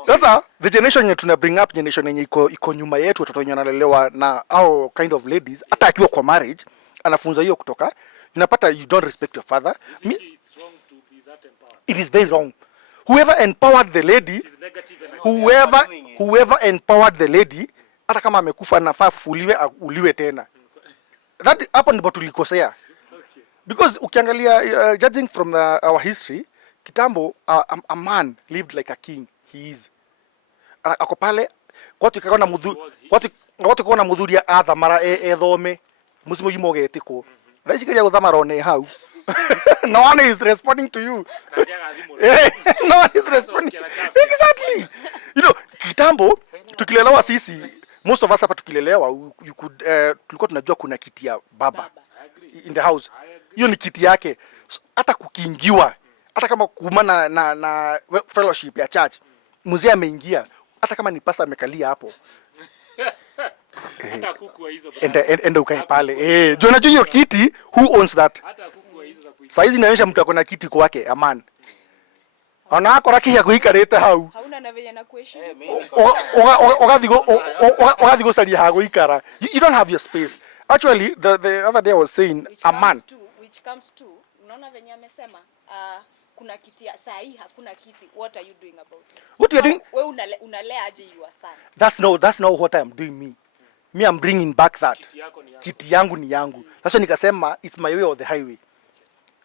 Sasa the generation yenye tuna bring up, generation yenye iko nyuma yetu, watoto wenye wanalelewa na our kind of ladies, hata akiwa kwa marriage anafunza hiyo kutoka. Unapata you don't respect your father. It's wrong to be that empowered. It is very wrong. Whoever empowered the lady, whoever empowered the lady, hata kama amekufa anafaa uliwe tena. That hapo ndipo tulikosea. Because ukiangalia judging from our history, kitambo a man lived like a king. He is. Ako pale watu kikaona watu kaona mudhuria athamara ethome musimo yimogetiko. Thaici kiria guthamara one hau. No one is responding to you. No one is responding. Exactly. You know, kitambo tukilelewa sisi, most of us hapa tukilelewa, you could tulikuwa tunajua kuna kiti ya baba in the house. Hiyo ni kiti yake. Hata kukiingiwa, hata kama kuumana na fellowship ya church, mzee ameingia, hata kama ni pastor amekalia hapo. Hata kuku hizo. Enda ukae pale. Jo unajua hiyo kiti, who owns that? Hata kuku hizo za kuishi. Saizi inaonyesha mtu akona kiti kwake, a man. Ona akora kia kuikarete hau. Hauna na venye na kuheshimu. Ogathigo saria ha guikara. You don't have your space. Actually, the other day I was saying a man Which comes to unaona venye amesema kuna kiti saa hii hakuna kiti. What are you doing about it? What you doing? Wewe unalea aje your son? That's not what I am doing me. Me I'm bringing back that. Kiti yangu ni yangu. Sasa nikasema it's my way or the highway.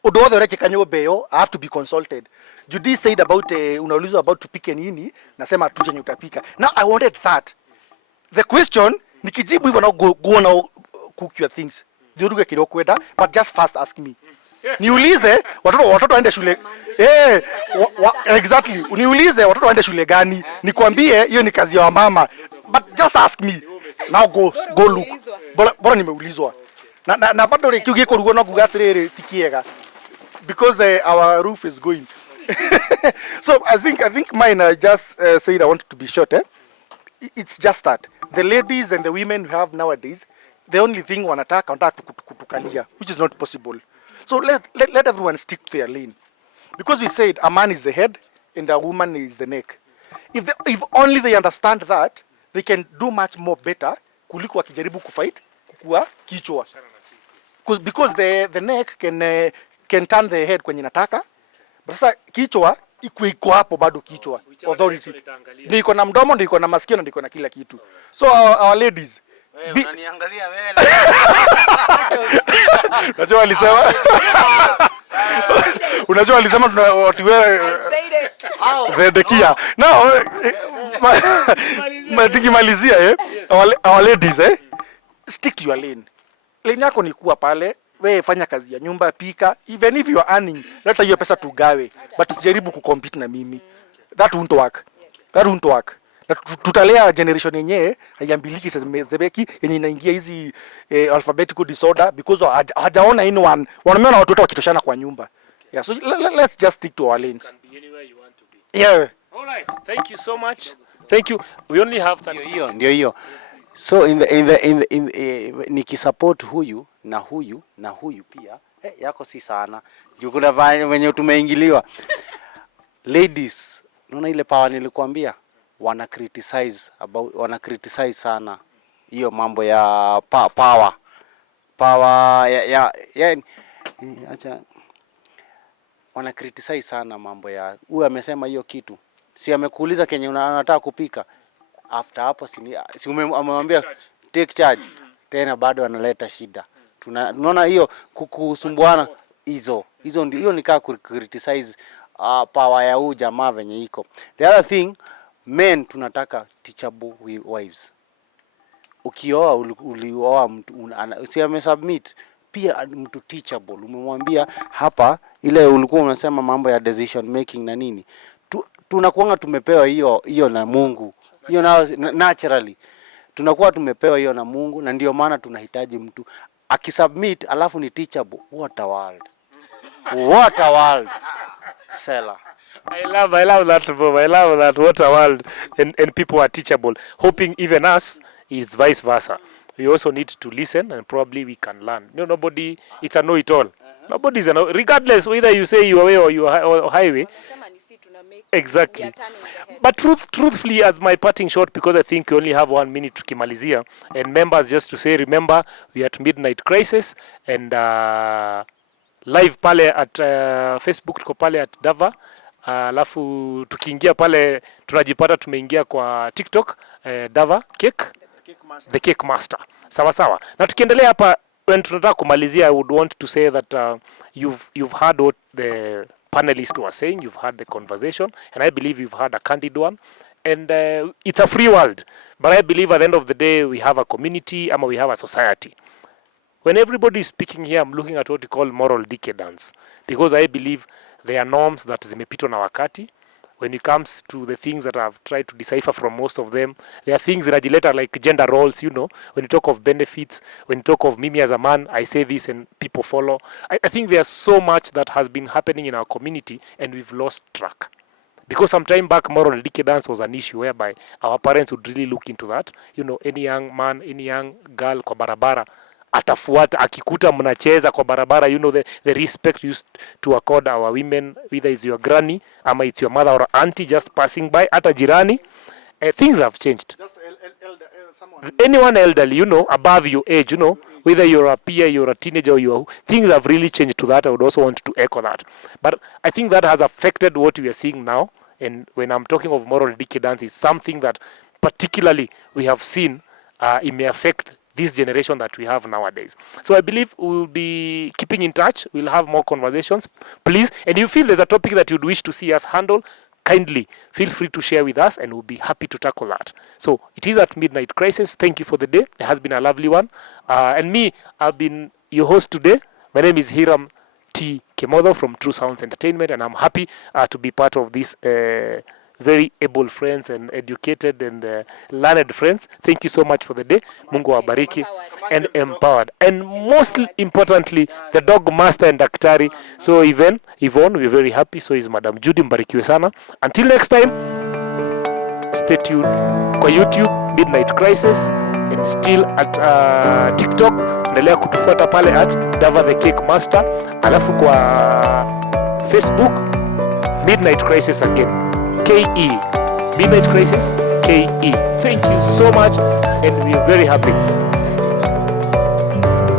Odo othe rekeka nyumba iyo I have to be consulted. Judy said about unaulizwa about tupike nini, nasema tu chenye utapika. Now I wanted that. The question nikijibu hivyo now go now cook your things. Diuruge kidokwenda but just first ask me. Niulize watoto waende shule. Exactly. Uniulize watoto waende shule gani? Nikwambie hiyo ni kazi ya mama. But just ask me. Now go look. Bora nimeulizwa. Na bado le kiuge korugo no kugatiriri tikiega. Because our roof is going. So I think mine just said I wanted to be short. It's just that the ladies and the women we have nowadays, the only thing wanataka kutukalia, which is not possible. So let everyone stick to their lane. Because we said a man is the head and a woman is the neck. If only they understand that, they can do much more better kuliko wakijaribu kufight kukua kichwa. Because the neck can turn the head kwenye nataka. But sasa kichwa iko hapo bado kichwa. Authority. Ndio iko na mdomo, ndio iko na masikio, ndio iko na kila kitu. So our ladies, unaniangalia wewe. Unajua alisema unajua alisema watu wewe the kia. Now tukimalizia our ladies stick to your lane. Lane yako ni kuwa pale, wewe fanya kazi ya nyumba, pika, even if you are earning, leta hiyo pesa tugawe, but usijaribu kucompete na mimi. That won't work. Na tutalea generation yenyewe haiambiliki zebeki yenye inaingia hizi alphabetical disorder because hajaona anyone wanaona watu wote wakitoshana kwa nyumba. Yeah, so let's just stick to our lanes. Can be anywhere you want to be. Yeah. All right. Thank you so much. Thank you. We only have 30. Ndio hiyo. So in the nikisupport huyu na huyu pia yako si sana. Juu kuna wenye tumeingiliwa. Ladies, unaona ile power nilikwambia? Wana criticize sana hiyo mambo ya power ya acha wana criticize sana mambo ya huyu amesema hiyo kitu, si amekuuliza kenye unataka kupika, after hapo si umemwambia take charge tena bado analeta shida. Tunaona hiyo kusumbuana hizo ndio hiyo nikaa criticize power ya huyu jamaa venye iko. The other thing, men tunataka teachable wives. Ukioa ulioa mtu si amesubmit, pia ni mtu teachable. Umemwambia hapa, ile ulikuwa unasema mambo ya decision making na nini, tunakuanga tumepewa hiyo na Mungu, hiyo naturally tunakuwa tumepewa hiyo na Mungu, na ndio maana tunahitaji mtu akisubmit alafu ni teachable. What a world, what a world. Seller. I love that, Bob. I love that. What a world, and people are teachable. Hoping even us is vice versa. We also need to listen, and probably we can learn. No, nobody. It's a know-it-all. Nobody is a know. Regardless whether you say you are way or you are or highway. Exactly. But truthfully, as my parting shot, because I think we only have 1 minute to kimalizia, and members, just to say, remember we are at Midnight Crisis, and live pale at Facebook, tuko pale at Dava. Alafu tukiingia pale tunajipata tumeingia kwa TikTok, Dava Cake, the Cake Master. Sawa sawa. Na tukiendelea hapa, when tunataka kumalizia, I would want to say that you've heard what the panelists were saying, you've heard the conversation, and I believe you've heard a candid one. And it's a free world, but I believe at the end of the day we have a community, we have a society. When everybody is speaking here, I'm looking at what we call moral decadence, because I believe there are norms that zimepitwa na wakati. When it comes to the things that I've tried to decipher from most of them, there are things that like gender roles, you know, when you talk of benefits, when you talk of me as a man, I say this and people follow. I think there's so much that has been happening in our community and we've lost track. Because some time back, moral decadence was an issue whereby our parents would really look into that. You know, any young man, any young girl kwa barabara, atafuata, akikuta mnacheza kwa barabara, you know, the respect used to accord our women, whether it's your granny, ama it's your mother or auntie just passing by, ata jirani. Things have changed. Just someone. Anyone elderly, you know, above your age, you know, whether you're a peer, you're a teenager, or things have really changed to that. I would also want to echo that. But I think that has affected what we are seeing now. And when I'm talking of moral decadence, it's something that particularly we have seen it may affect this generation that we have nowadays. So I believe we'll be keeping in touch. We'll have more conversations, please. And if you feel there's a topic that you'd wish to see us handle, kindly feel free to share with us and we'll be happy to tackle that. So it is at Midnight Crisis. Thank you for the day. It has been a lovely one. And me, I've been your host today. My name is Hiram T. Kemodo from True Sounds Entertainment, and I'm happy to be part of this very able friends and educated and learned friends. Thank you so much for the day. Mungu wabariki and empowered. And most importantly, the dog master and daktari. So Yvonne, we're very happy. So is Madam Judy, mbarikiwe sana. Until next time, stay tuned kwa YouTube, Midnight Crisis, and still at TikTok. Endelea kutufuata pale at Dava the Cake Master. Alafu kwa Facebook, Midnight Crisis again. KE. Midnight Crisis, KE. Thank you so much, and we're very happy.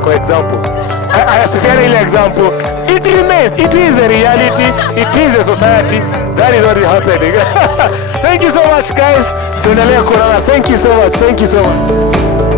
For example, I spare an example. It remains. It is a reality. It is a society. That is what is happening. Thank you so much, guys. Thank you so much. Thank you so much.